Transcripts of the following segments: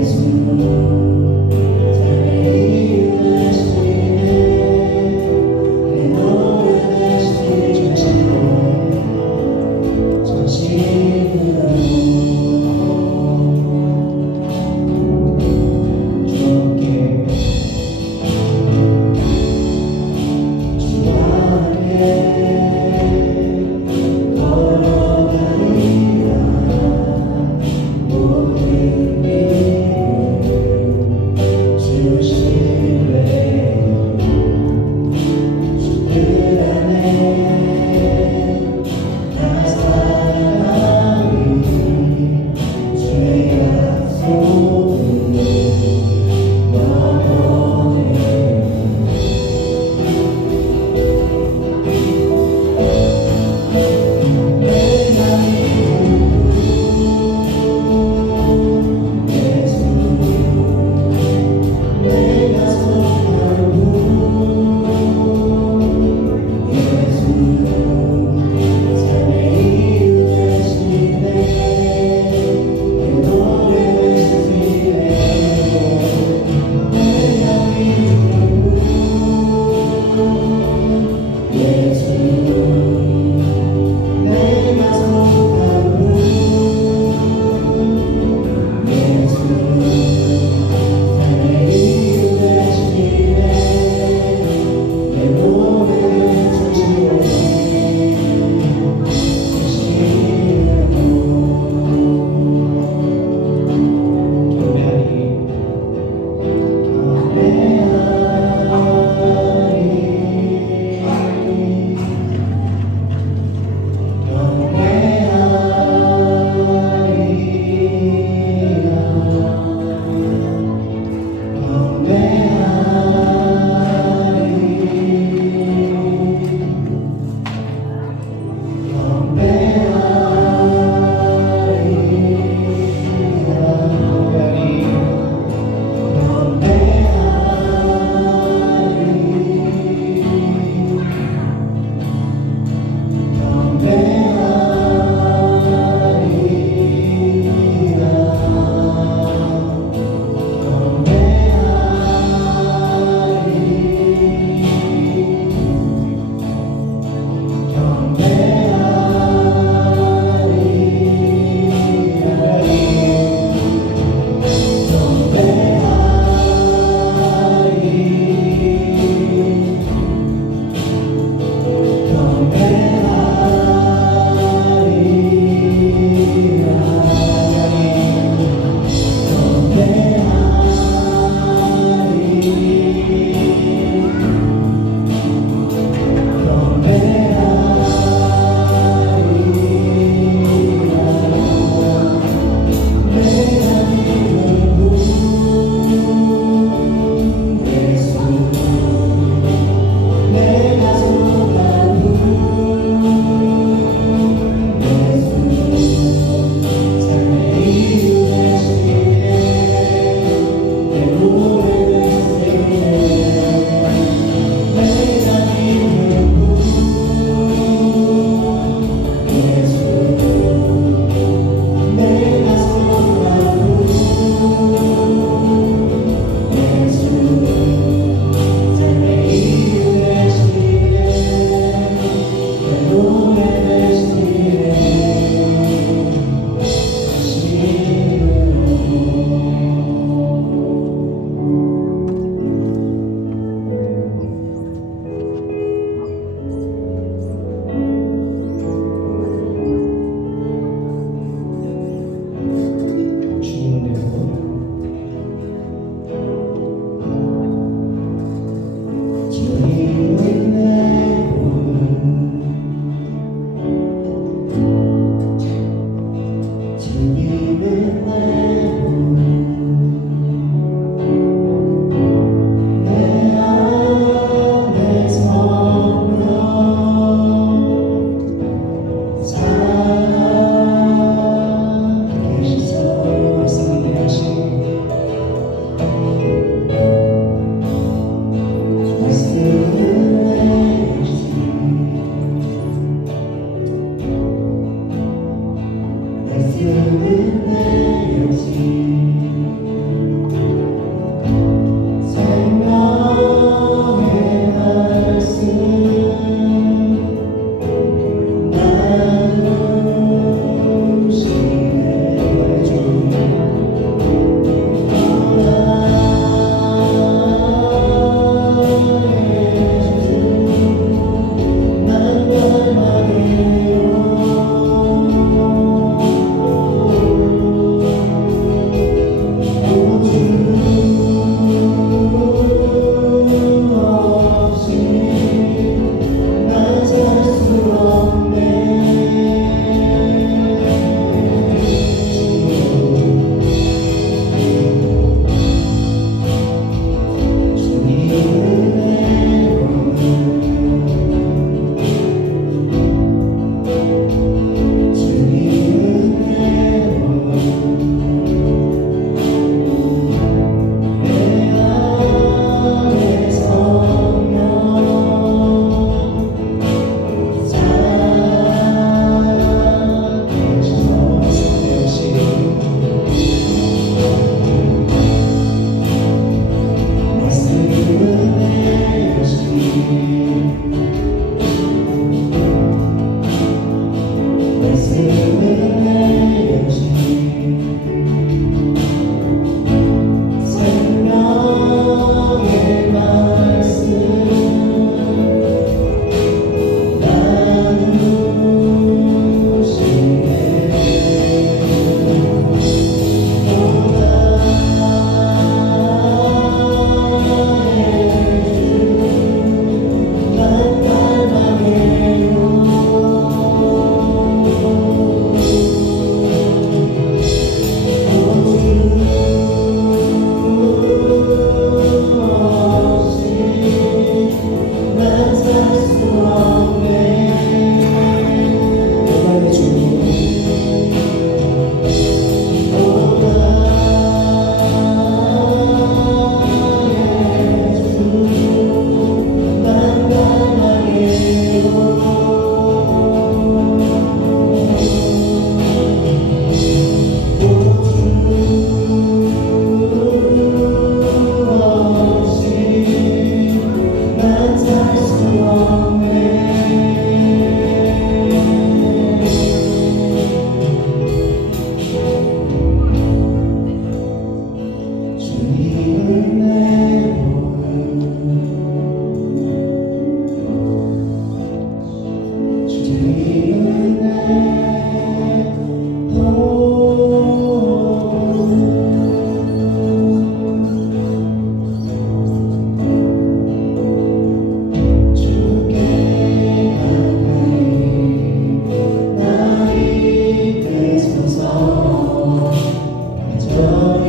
예수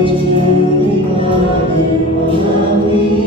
주님만을 원합니다.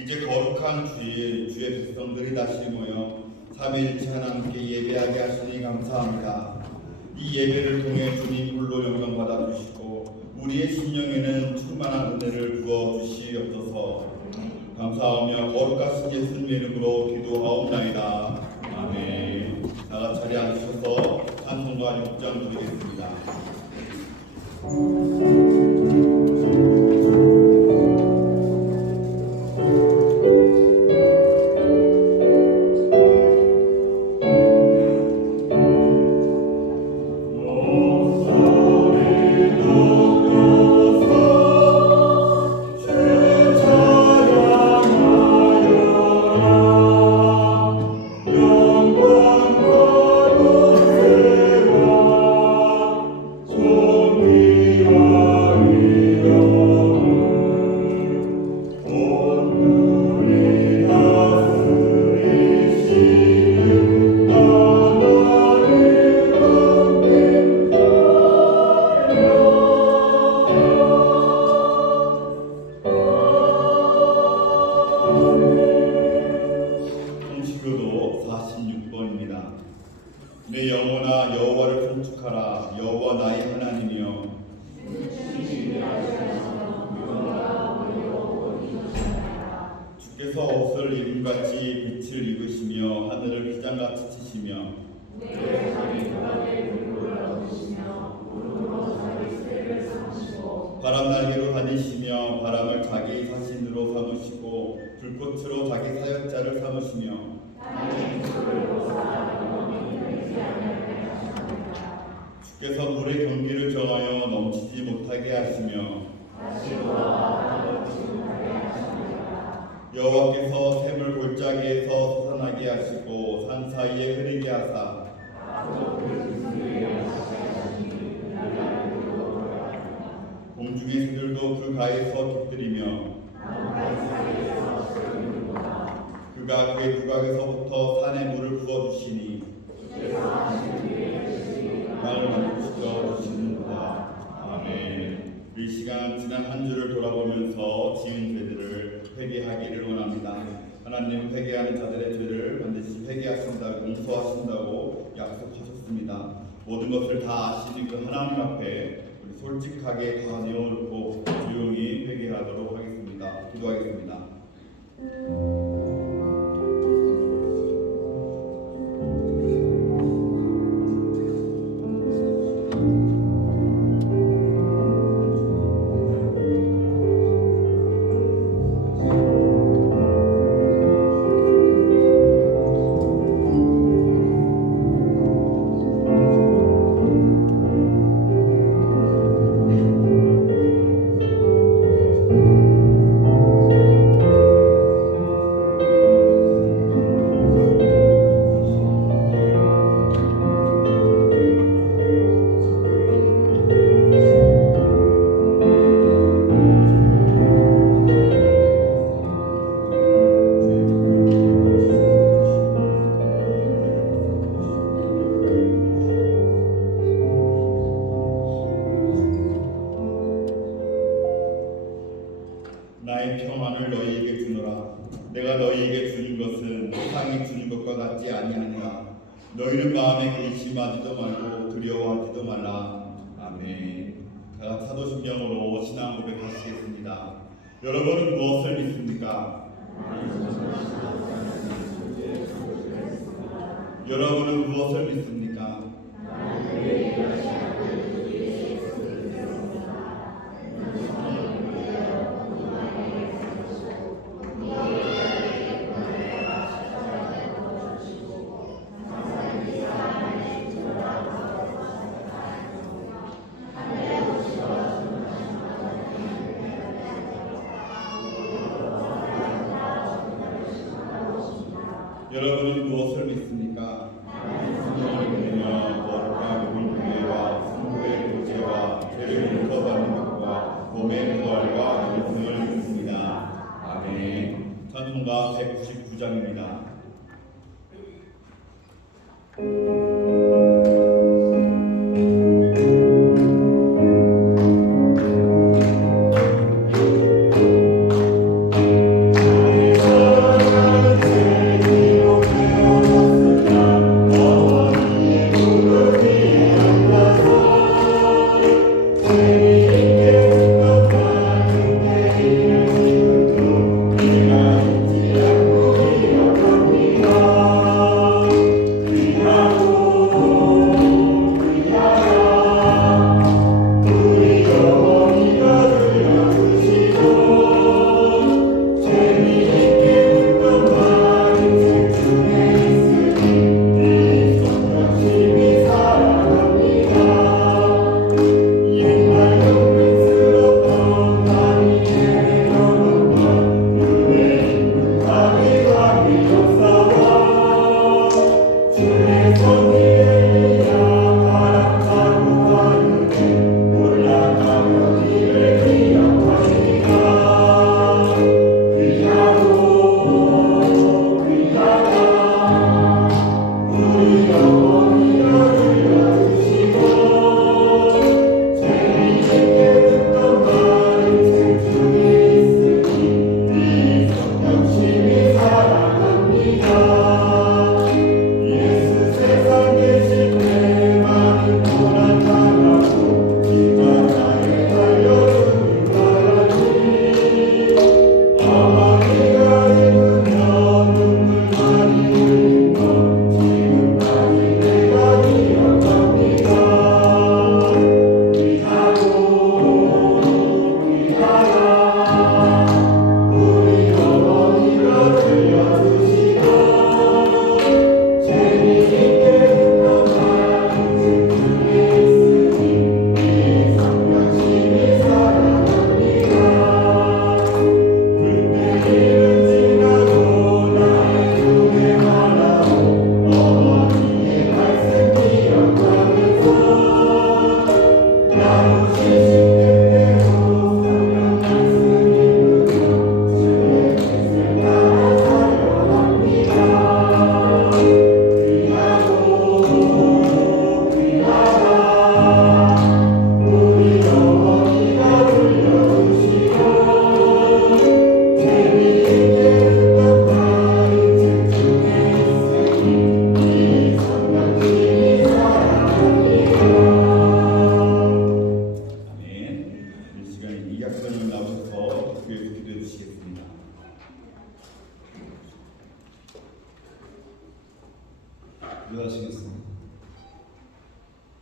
이제 거룩한 주일 주의 백성들이 다시 모여 삼위일체 하나님께 예배하게 하시니 감사합니다. 이 예배를 통해 주님 홀로 영광 받아 주시고 우리의 심령에는 충만한 은혜를 부어 주시옵소서. 감사하며 거룩하신 예수님의 이름으로 기도하옵나이다. 아멘. 다같이 자리에 앉으셔서 찬송가 6장 드리겠습니다. 내 영혼아 여호와를 송축하라. 여호와 나의 하나님이여. 주께서 옷을 입음같이 빛을 입으시며 하늘을 기장같이 치시며 바람 날개로 다니시며 바람을 자기 사신으로 삼으시고 불꽃으로 자기 사역자를 삼으시며 주께서 물의 경기를 정하여 넘치지 못하게 하시며 여호와께서 샘을 골짜기에서 솟아나게 하시고 산 사이에 흐르게 하사 공중의 새들도 그 가에서 깃들이며 그가 그의 두각에서부터 산에 물을 부어주시니 땅을 만족시켜 주시는구나. 아멘. 이 시간 지난 한 주를 돌아보면서 지은 죄들을 회개하기를 원합니다. 하나님 회개하는 자들의 죄를 반드시 회개하신다고 용서하신다고 약속하셨습니다. 모든 것을 다 아시는 그 하나님 앞에 우리 솔직하게 다 내어놓고 조용히 회개하도록 하겠습니다. 기도하겠습니다. 나의 평안을 너희에게 주노라. 내가 너희에게 주는 것은 세상이 주는 것과 같지 아니하니라. 너희는 마음에 근심하지도 말고 두려워하지도 말라. 아멘. 다같이 사도신경으로 신앙 고백하시겠습니다. 여러분은 무엇을 믿습니까? 여러분은 무엇을 믿습니까? 여러분은 무엇을 믿습니까? 성령을 믿으며 거룩한 공의와 성도의 교제와 죄를 용서받는 것과 몸의 부활과 영생을 믿습니다. 아멘. 찬송가 199장입니다. 아멘.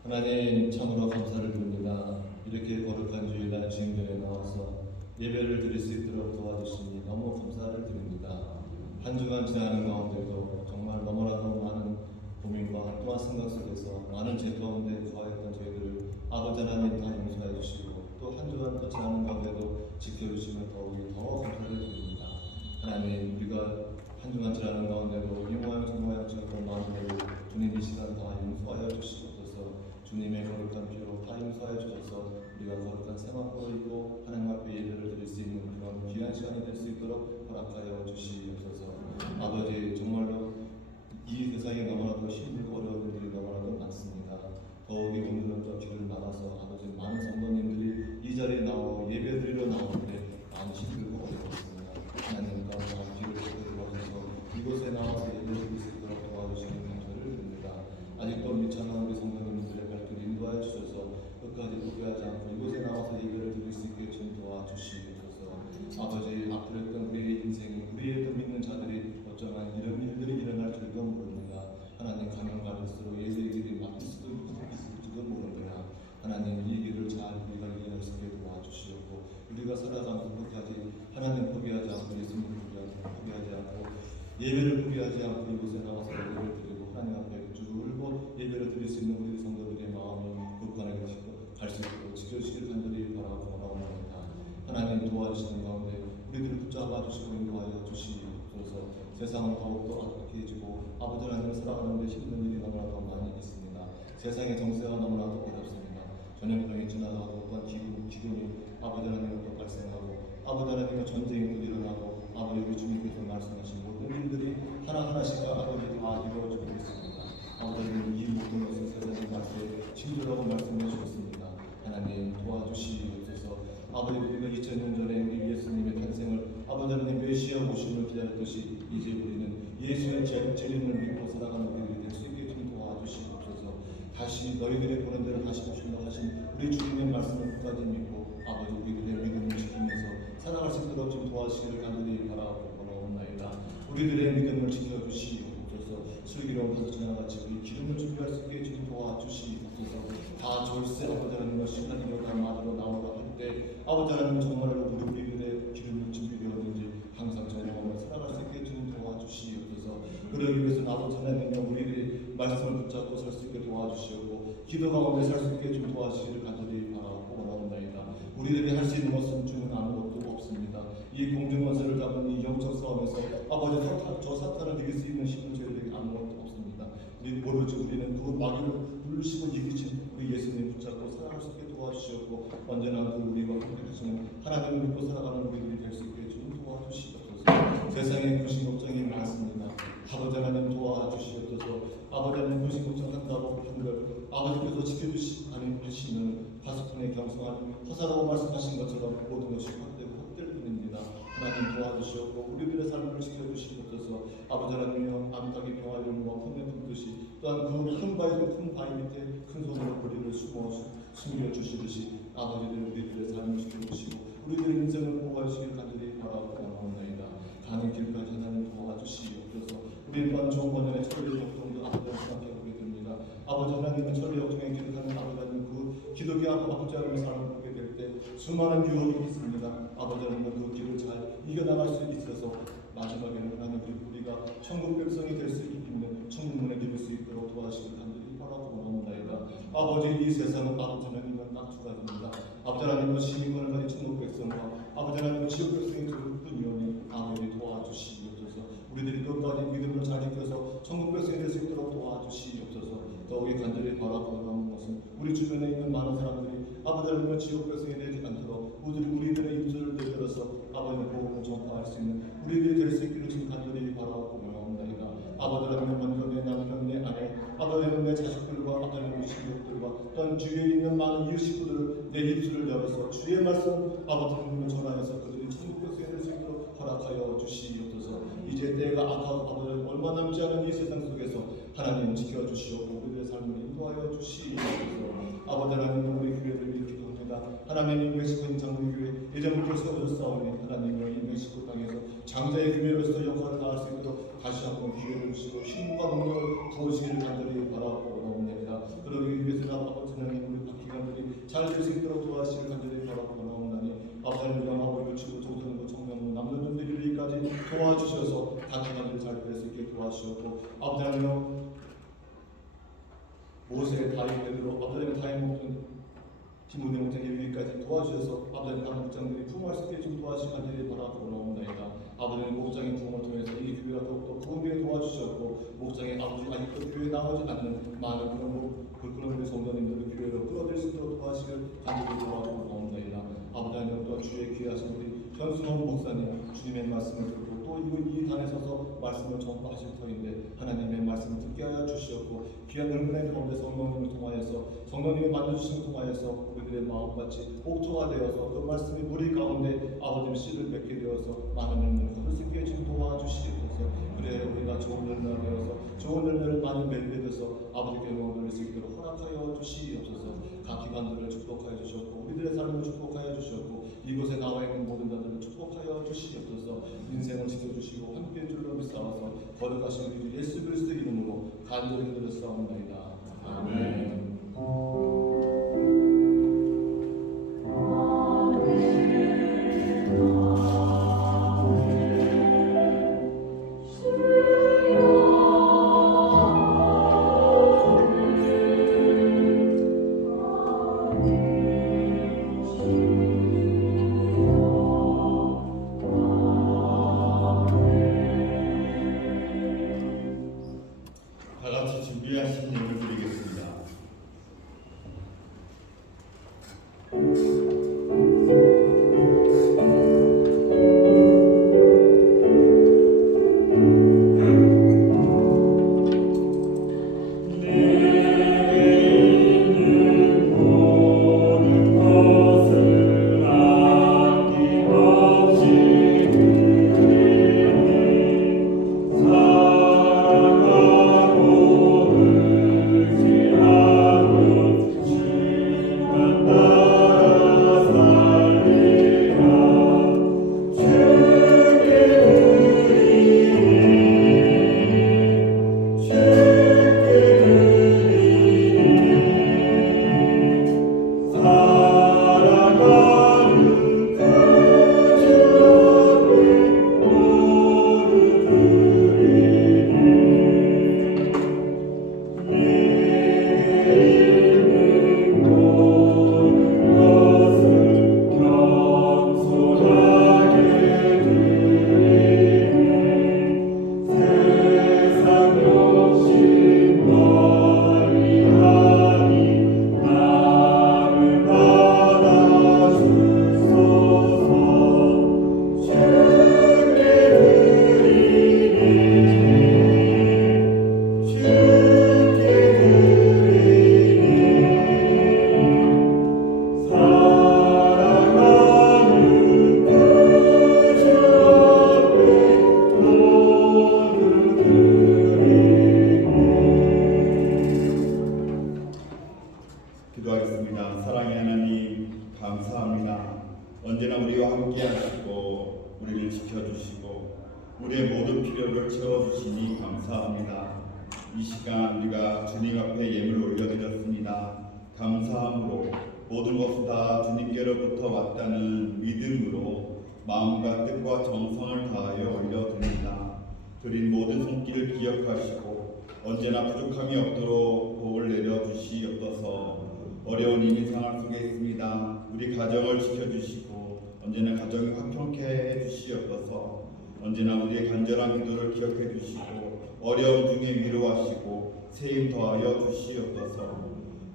하나님 참으로 감사를 드립니다. 이렇게 거룩한 주일날 주님들에 나와서 예배를 드릴 수 있도록 도와주시니 너무 감사를 드립니다. 한 주간 지나는 가운데도 정말 너무나도 많은 고민과 또한 생각 속에서 많은 죄 가운데 거하였던 저희들을 아버지 하나님 다 용서해 주시고 또 한 주간 또 지나는 가운데도 지켜주시면 더욱이 더 감사를 드립니다. 하나님 우리가 한 주간 지나는 가운데도 이 모양 저 모양 지었던 마음대로 주님 이 시간 다 용서하여 주시옵소서. 주님의 거룩한 피로 다 용서하여 주셔서 우리가 거룩한 세마포로 입고 하나님 앞에 예배를 드릴 수 있는 그런 귀한 시간이 될 수 있도록 허락하여 주시옵소서. 아버지 정말로 이 세상에 너무나도 힘들고 어려운 일들이 너무나도 많습니다. 더욱이 오늘은 또 길을 나가서 아버지 많은 성도님들이 이 자리에 나오고 예배 드리러 나오는데 많이 힘들고 어렵습니다. 하나님 가운데 길을 들어주셔서 이곳에 나와서 예배 드릴 수 있도록 도와주시는 감사를 드립니다. 아직도 미천한 우리 성도님들의 발길을 인도하여 주셔서 끝까지 포기하지 않고 이곳에 나와서 예배를 드릴 수 있게 좀 도와주시옵소서. 아버지 앞으로 했던 우리의 인생이 우리의 믿는 자들이 어쩌면 이런 일들이 일어날 줄도 모릅니다. 하나님 가면 갈수록 예배의 길이 막힐 수도 있을지도 모릅니다. 하나님 이 길을 잘 우리가 이해할 수 있게 도와주시옵고 우리가 살아가면서 끝까지 하나님 포기하지 않고 예수님 포기하지 않고 예배를 포기하지 않고 이곳에 나와서 예배를 드리고 하나님 앞에 줄곧 예배를 드릴 수 있는 우리 성도들의 마음이 굳건하게 갈 수 있도록 지켜주시길 간절히 바라고 원하옵나이다. 하나님 도와주시는 가운데 우리들을 붙잡아 주시고 인도하여 주시옵소서. 세상은 더욱더 악해지고 아버지 하나님을 살아가는 데 힘든 일이 너무나도 많이 있습니다. 세상의 정세가 너무나도 어렵습니다. 전염병이 지나가고 또한 기근이 아버지 하나님과 또 발생하고 아버지 하나님과 전쟁이 또 일어나고 아버지 우리 주님께서 말씀하신 모든 일들이 하나하나씩 아버지 다 이루어지고 있습니다. 아버지 하나님 이 모든 것을 세상의 말씀에 친절하고 말씀해 주셨습니다. 하나님 도와주시옵소서. 아버지 우리가 2000년 전에 우리 예수님의 탄생을 아버지 하나님 메시아 오심을 기다렸듯이 이제 우리는 예수의 재림을 믿고 살아가는 우리들이 될 수 있게 좀 도와주시옵소서. 다시 너희들의 보는 대로 다시 오신다 하신 우리 주님의 말씀을 끝까지 믿고 아버지 우리들의 믿음을 지키면서 살아갈 수 있도록 좀 도와주시기를 간절히 바라고 원하옵나이다. 우리들의 믿음을 지켜주시옵소서. 슬기로운 가서처럼 같이 우리 기름을 준비할 수 있게 좀 도와주시옵소서. 다 졸세 아버지 하나님과 신나기로 다 말으로 나오라 할 때 아버지 하나님 정말로 우리들의 기름을 준비되었는지 항상 전영하며 살아갈 수 있게 좀 도와주시옵소서. 그러기 위해서 아버지 하나님과 우리들의 말씀을 붙잡고 설 수 있게 도와주시옵고 기도 가운데 살 수 있게 좀 도와주시기를 간절히 바라고 원하옵나이다. 우리들이 할 수 있는 것은 주는 아무것도 없습니다. 이 공중원세를 잡은 이 영적 싸움에서 아버지 저 사탄을 이길 수 있는 힘은 저희들에게 아무것도 없습니다. 우리 오로지 우리는 그 마귀를 누르시고 이기신 우리 예수님 붙잡고 살아갈 수 있게 도와주시옵고 언제나 그 우리와 함께 하시는 하나님을 믿고 살아가는 우리들이 될 수 있게 좀 도와주시옵소서. 세상에 불신 걱정이 많습니다. 아버지 하나님 도와주시옵소서. 아버지 하나님 불신 걱정한다고 한들 아버지께서 지켜주시는 파수꾼의 경성한 허사라고 말씀하신 것처럼 모든 것이 헛되고 헛될 뿐입니다. 하나님 도와주시옵고 우리들의 삶을 지켜주시옵소서. 아버지 하나님이여 암탉이 평화를 모아 품에 품듯이 또한 그 큰 바위 밑에 큰 손으로 우리를 숨겨 주시듯이 아버지들 우리들의 삶을 지켜주시고 우리들의 인생을 보호해 주시길 간절히 바라고 원하옵나이다. 가는 길까지 하나님 도와주시옵소서. 우리 또한 좋은 번전의 천리 역동도 아버지 생각해 보게 됩니다. 아버지 하나님은 천리 역동의 길을 가는 아버지 하나님 그 기독교 아버지 하나님의 삶을 보게 될 때 수많은 유혹이 있습니다. 아버지 하나님은 그 길을 잘 이겨나갈 수 있어서 마지막에는 하나님 우리가 천국 백성이 될 수 있는 천국문에 기를 수 있도록 도와주시길 간절히 바라고 원하옵나이다. 아버지 이 세상은 아버지 하나님은 딱 두 가지입니다. 아버지 하나님은 시민권을 가진 천국 백성과 아버지 하나님은 지옥 백성이 될 뿐이오니 아버지 도와주시옵소서. 우리들이 끝까지 믿음을 잘 지켜서 천국 백성이 될 수 있도록 도와주시옵소서. 더욱이 간절히 바라고 원하는 것은 우리 주변에 있는 많은 사람들이 아버지 하나님은 지옥 백성이 되지 않도록 우리들의 입술을 내밀어서 아버지의 복음을 전파할 수 있는 우리들이 될 수 있기를 지금 간절히 바라고 원하옵나이다. 아버지 하나님 먼저 내 남편 내 아내 아버지 하나님 내 자식들과 아버지 하나님 친구들과 또한 주위에 있는 많은 이웃 식구들 내 입술을 열어서 주의 말씀 아버지 하나님을 전하여서 그들이 천국 백성이 될 수 있도록 허락하여 주시옵소서. 이제 때가 아까워 아버지 하나님 얼마 남지 않은 이 세상 속에서 하나님 지켜주시옵고 우리의 삶을 인도하여 주시옵소서. 아버지 하나님 우리 교회를 일으키고 하나님 멕시코 장로교회 예전부터 세워졌사오니 하나님의 이 멕시코 땅에서 장자의 교회로서 역할을 다할 수 있도록 다시 한번 기회를 주시고 힘과 능력을 부어주시기를 간절히 바라고 원하옵나이다. 그러기 위해서는 도와주셨고 아버지 하나님 모세의 다윗 대대로 아버지 하나님 다윗 목전 디모데 목장의 위기까지 도와주셔서 아버지 하나님 목장들이 부흥할 수 있게 좀 도와주시기를 바라고 나옵니다. 아버지 하나님 목장의 부흥을 통해서 이 교회가 더욱더 부흥되게 도와주셨고 목장의 아버지 아직도 교회에 나오지 않는 많은 그런 우리 성도님들을 교회로 끌어들일 수 있도록 도와주시길 간절히 바라고 나옵니다. 아버지 하나님 또한 주의 귀하신 우리 현승원 목사님 주님의 말씀을 듣고 또 이 단에 서서 말씀을 전파하실 터인데 하나님의 말씀을 듣게 하여 주시었고 귀한 은혜 가운데 성령님을 통하여서 성령님의 만져주심을 통하여서 우리들의 마음같이 옥토가 되어서 그 말씀이 우리 가운데 아버지의 씨를 맺게 되어서 많은 열매를 거둘 수 있게 좀 도와주시옵소서. 그래 우리가 좋은 열매가 되어서 좋은 열매를 많이 맺게 돼서 아버지께 영광을 돌릴 수 있도록 허락하여 주시옵소서. 각 기관들을 축복하여 주셨고 우리들의 삶을 축복하여 주셨고 이곳에 나와 있는 모든 자들을 축복하여 주시옵소서. 인생을 지켜주시고 함께해 줄로 믿사와서 거룩하신 우리 예수 그리스도 이름으로 간절히 기도드렸사옵나이다. 아멘. 다 같이 준비하신 예물 드리겠습니다. 기도하겠습니다. 사랑의 하나님 감사합니다. 언제나 우리와 함께 하시고 우리를 지켜주시고 우리의 모든 필요를 채워주시니 감사합니다. 이 시간 우리가 주님 앞에 예물을 올려드렸습니다. 감사함으로 모든 것이 다 주님께로부터 왔다는 믿음으로 마음과 뜻과 정성을 다하여 올려드립니다. 드린 모든 손길을 기억하시고 언제나 부족함이 없도록 복을 내려주시옵소서. 어려운 이민 상황 속에 있습니다. 우리 가정을 지켜주시고 언제나 가정이 화평케 해주시옵소서. 언제나 우리의 간절한 기도를 기억해 주시고 어려움 중에 위로하시고 세임 더하여 주시옵소서.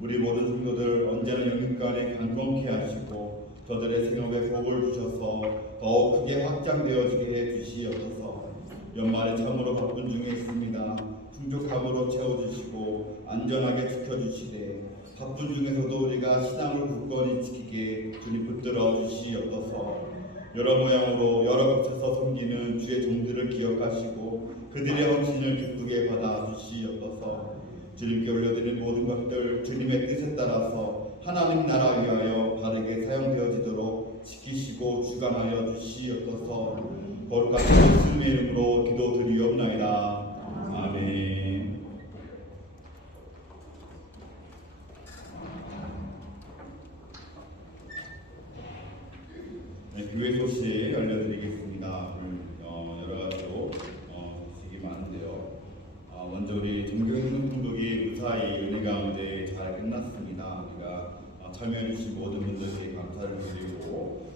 우리 모든 성도들 언제나 영육간에 강건케 하시고 저들의 생업에 복을 주셔서 더욱 크게 확장되어지게 해 주시옵소서. 연말에 참으로 바쁜 중에 있습니다. 풍족함으로 채워주시고 안전하게 지켜주시되 바쁜 중에서도 우리가 신앙을 굳건히 지키게 주님 붙들어 주시옵소서. 여러 모양으로 여러 곳에서 섬기는 주의 종들을 기억하시고 그들의 헌신을 기쁘게 받아 주시옵소서. 주님께 올려드린 모든 것들 주님의 뜻에 따라서 하나님 나라 위하여 바르게 사용되어지도록 지키시고 주관하여 주시옵소서. 거룩하신 예수님의 이름으로 기도드리옵나이다. 아멘. 네, 교회 소식 알려드리겠습니다. 여러 가지로 소식이 많은데요. 우리 가운데 잘 끝났습니다. 우리가 참여해주신 모든 분들께 감사를 드리고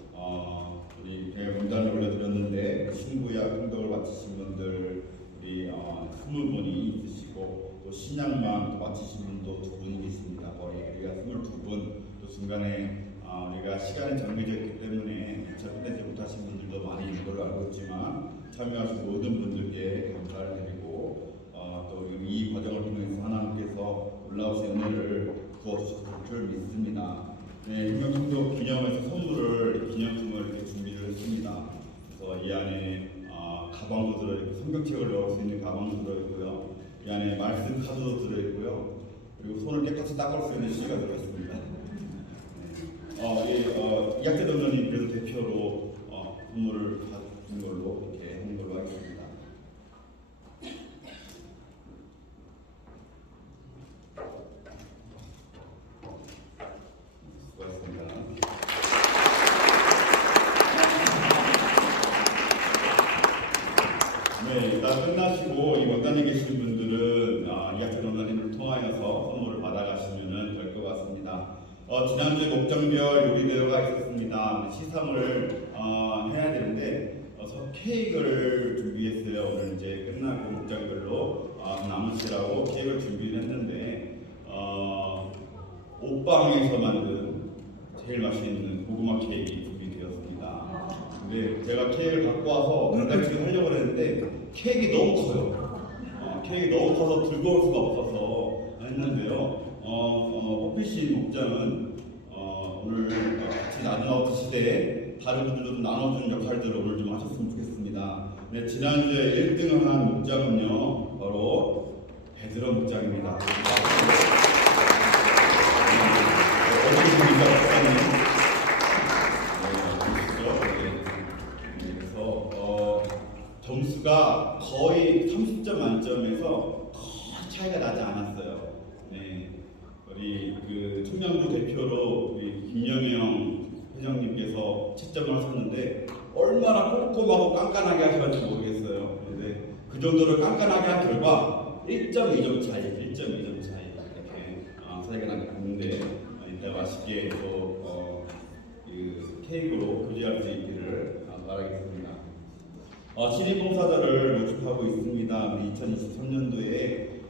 우리 문단을 올려드렸는데 신부야 행덕을 마치신 분들 우리 20분이 있으시고 또 신약만 마치신 분도 2분이 계십니다. 거의 우리가 22분 또 중간에 우리가 시간이 정해졌기 때문에 끝내지 못하신 분들도 많이 있는 걸로 알고 있지만 참여하신 모든 분들께 감사를 드리고 또 이 과정을 통해서 하나님께서 올라오신 은혜를 부어주셨을 줄 믿습니다. 네, 혁명통도 기념해서 선물을 기념품을 이렇게 준비를 했습니다. 그래서 이 안에 가방도 들어있고 성경책을 넣을 수 있는 가방도 들어있고요. 이 안에 말씀 카드도 들어있고요. 그리고 손을 깨끗이 닦을 수 있는 시가 들어있습니다. 이학재 전도님 그래도 대표로 선물을 받은 걸로 이렇게 하는 걸로 하겠습니다. 수고하셨습니다. 네, 일단 끝나시고 이 원단에 계신 분들은 이학재 전도님을 통하여서 선물을 받아가시면 될 것 같습니다. 지난주에 목장별 요리대회가 있었습니다. 시상을 해야 되는데 케이크를 준비했어요. 오늘 이제 끝나고 목장별로 남으시라고 케이크를 준비를 했는데 옷방에서 만든 제일 맛있는 고구마 케이크 준비되었습니다. 근데 제가 케이크를 갖고 와서 지금 하려고 했는데 케이크 너무 커요. 케이크 너무 커서 들고 올 수가 없어서 했는데요. 오피시 목장은 오늘 같이 나누어 드시되 다른 분들도 나눠주는 역할들을 오늘 좀 하셨으면 좋겠습니다. 네, 지난주에 1등을 한 목장은요 바로 베드로 목장입니다. 어디 계십니까 목장님? 그래서 점수가 거의 30점 만점에서 거의 차이가 나지 않았어요. 네, 우리 그 청년부 대표로 우리 김영영 회장님께서 채점을 하셨는데 얼마나 꼼꼼하고 깐깐하게 하셨는지 모르겠어요. 근데 그 정도로 깐깐하게 한 결과 1.2점 차이 이렇게 차이가 나는데 이따 맛있게 또 그 케이크로 교제할 수 있기를 바라겠습니다. 신입봉사자를 모집하고 있습니다. 2023년도에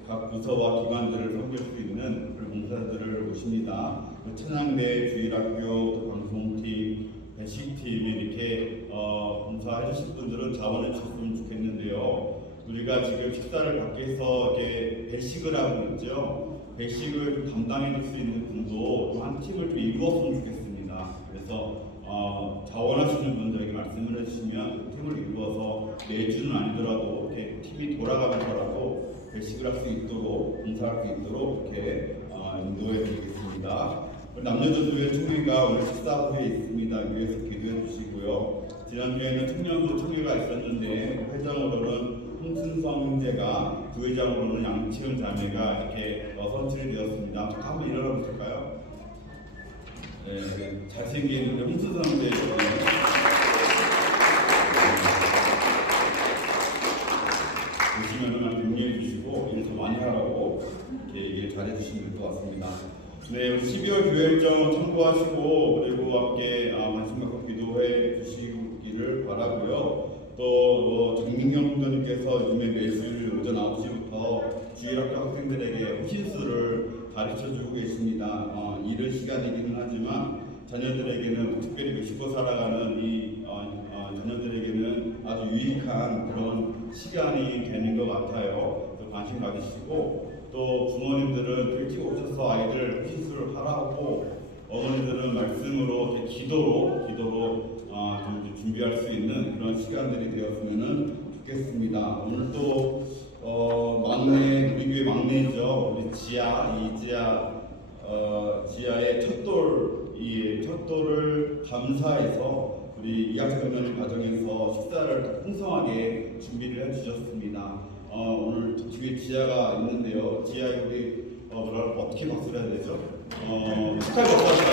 각 부서와 기관들을 섬길 수 있는 봉사자들을 모십니다. 천양대, 주일학교, 방송팀, 배식팀 이렇게 봉사해 주실 분들은 자원해 주셨으면 좋겠는데요. 우리가 지금 식사를 밖에서 이렇게 배식을 하고 있죠. 배식을 담당해 줄 수 있는 분도 한 팀을 좀 이루었으면 좋겠습니다. 그래서 자원하시는 분들에게 말씀을 해주시면 그 팀을 이루어서 매주는 아니더라도 이렇게 팀이 돌아가면서라도 배식을 할 수 있도록 봉사할 수 있도록 이렇게 인도해 드리겠습니다. 남녀전도회 총회가 오늘 식사 후에 있습니다. 위에서 기도해 주시고요. 지난주에는 청년부 총회가 있었는데 회장으로는 홍순성 형제가 부회장으로는 양치은 자매가 이렇게 선출이 되었습니다. 한번 일어나 보실까요? 네, 잘생긴 우리 홍순성 형제 보시면은 격려해 주시고 일 좀 많이 하라고 이렇게 얘기를 잘해 주시면 될 것 같습니다. 네, 12월 교회 일정 참고하시고 그리고 함께 관심 갖고 기도해 주시기를 바라고요. 또 정민경 목사님께서 요즘에 매주일 오전 9시부터 주일학교 학생들에게 호신수를 가르쳐주고 계십니다. 이른 시간이기는 하지만 자녀들에게는 특별히 멕시코 살아가는 이 자녀들에게는 아주 유익한 그런 시간이 되는 것 같아요. 또 관심 가지시고 또 부모님들은 일찍 오셔서 아이들 호신수를 하라고 어머니들은 말씀으로 기도로 좀 준비할 수 있는 그런 시간들이 되었으면 좋겠습니다. 오늘 또 막내 우리 교회 막내죠. 우리 지아의 첫 돌을 감사해서 우리 이학재 감독님 과정에서 식사를 풍성하게 준비를 해주셨습니다. 오늘 뒤에 지아가 있는데요. 지아의 우리 어떻게 박수를 해야 되죠? 축하의 박수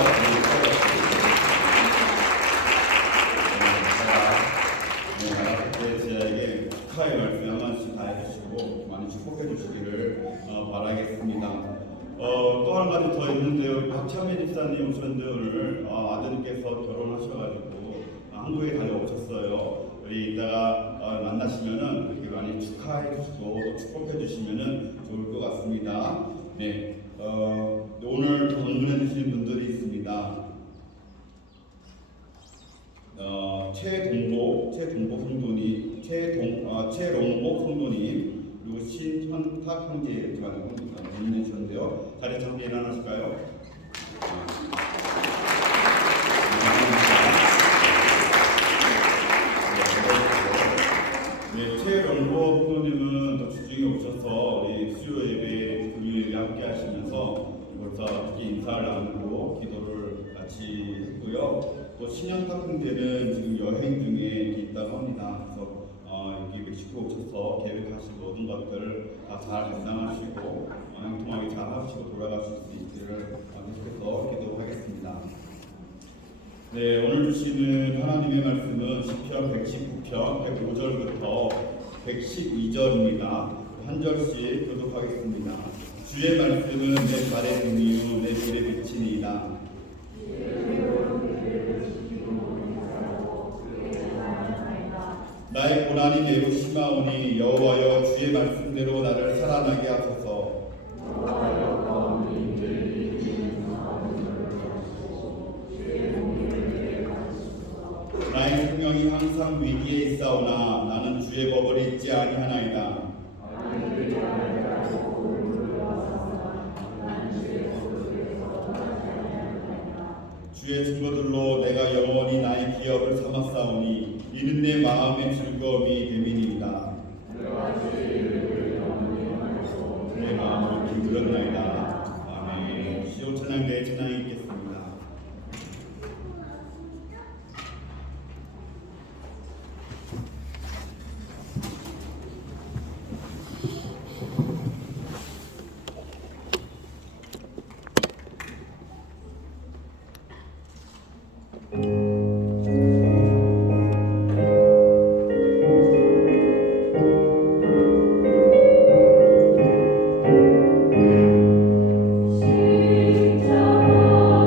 네, 지아에게 축하의 말씀 한 말씀 다 해주시고 많이 축복해 주시기를 바라겠습니다. 또 한 가지 더 있는데요. 박찬민 집사님 오셨는데 오늘 아드님께서 결혼하셔가지고 한국에 다녀오셨어요. 우리 이따가 만나시면은 이렇게 많이 축하해 주시고 또 축복해 주시면은 좋을 것 같습니다. 네, 오늘 방문해 주신 분들이 있습니다. 최롱복 성도님, 그리고 신현탁 형제 이렇게 방문해 주셨는데요. 자리에 잠깐 일어나실까요? 네, 최롱복 성도님은 또 주중에 오셔서 우리 수요 예배 금요일에 함께 하시면서 벌써 특히 인사를 나누고 기도를 같이 했고요. 또 신현탁 형제는 지금 여행 중에 있다고 합니다. 그래서 여기 멕시코 오셔서 계획하신 모든 것들을 다 잘 감당하시고 행통하게 잘 하시고 돌아가실 수 있기를 계속해서 기도하겠습니다. 네, 오늘 주시는 하나님의 말씀은 시편 119편 105절부터 112절입니다. 한 절씩 교독하겠습니다. 주의 말씀은 내 발의 등이요 내 길의 빛이니이다. 나의 고난이 매우 심하오니 여호와여 주의 말씀대로 나를 살아나게 하소서. 나의 생명이 항상 위기에 있사오나 나는 주의 법을 잊지 아니하나이다. 주의 증거들로 내가 영원히 나의 기업을 삼았사오니 이는 내 마음의 즐거움이 됨이니이다. 내 마음을 기울였나이다. 아멘. 시온 찬양 내 찬양이 있겠습니다. 십자가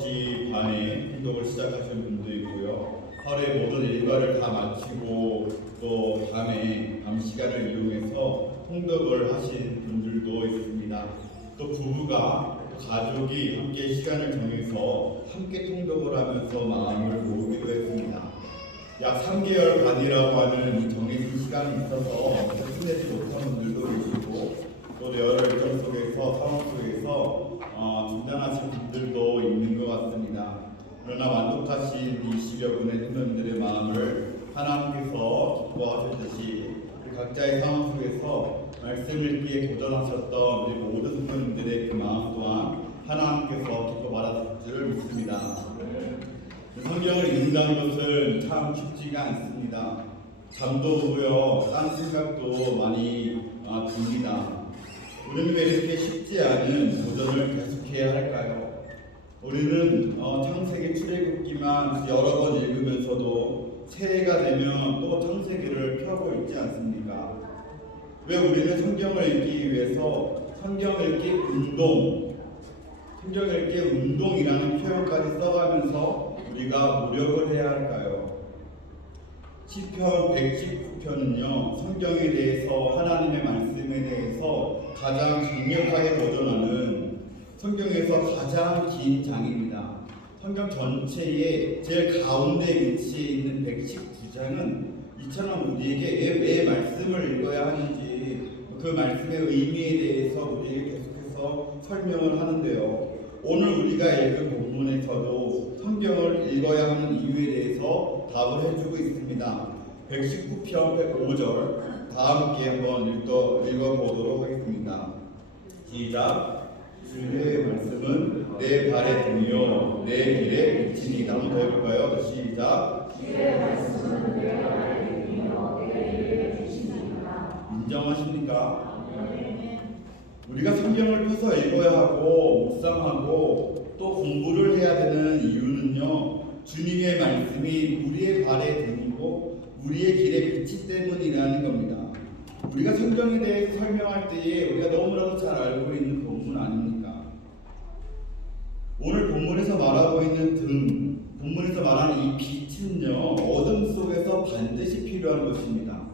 6시 반에 통독을 시작하시는 분도 있고요. 하루의 모든 일과를 다 마치고 또 밤 시간을 이용해서 통독을 하신 분들도 있습니다. 또 부부가 가족이 함께 시간을 정해서 함께 통독을 하면서 마음을 모으기도 했습니다. 약 3개월 반이라고 하는 이 정해진 시간이 있어서 끝내지 못한 분들도 계시고 또 여러 일정 속에서 상황 속에서 중단하신 분들도 있는 것 같습니다. 그러나 만족하신 이 10여 분의 팀원들의 마음을 하나님께서 기뻐하셨듯이 우리 각자의 상황 속에서 말씀을 읽기에 도전하셨던 우리 모든 팀원들의 그 마음 또한 하나님께서 기뻐 받았을 줄 믿습니다. 성경을 읽는다는 것은 참 쉽지가 않습니다. 잠도 오고요, 딴 생각도 많이 듭니다. 우리는 왜 이렇게 쉽지 않은 도전을 계속해야 할까요? 우리는 창세기 출애굽기만 여러 번 읽으면서도 새해가 되면 또 창세기를 펴고 있지 않습니까? 왜 우리는 성경을 읽기 위해서 성경 읽기 운동이라는 표현까지 써가면서 우리가 노력을 해야 할까요? 시편 119편은요, 성경에 대해서 하나님의 말씀에 대해서 가장 강력하게 도전하는 성경에서 가장 긴 장입니다. 성경 전체의 제일 가운데 위치해 있는 119장은 이처럼 우리에게 왜 말씀을 읽어야 하는지 그 말씀의 의미에 대해서 우리에게 계속해서 설명을 하는데요. 오늘 우리가 읽은 본문에서도 성경을 읽어야 하는 이유에 대해서 답을 해주고 있습니다. 119편 105절 다 함께 한번 읽어보도록 하겠습니다. 시작. 주의 말씀은 내 발의 등이요 내 길의 빛이니이다. 한번 더 해볼까요? 시작. 주의 말씀은 내 발의 등이요 내 길의 빛이니이다. 인정하십니까? 우리가 성경을 펴서 읽어야 하고 묵상하고 또 공부를 해야 되는 이유는요, 주님의 말씀이 우리의 발의 등이고 우리의 길의 빛이 때문이라는 겁니다. 우리가 성경에 대해서 설명할 때에 우리가 너무나도 잘 알고 있는 본문 아닙니까? 오늘 본문에서 말하고 있는 본문에서 말하는 이 빛은요, 어둠 속에서 반드시 필요한 것입니다.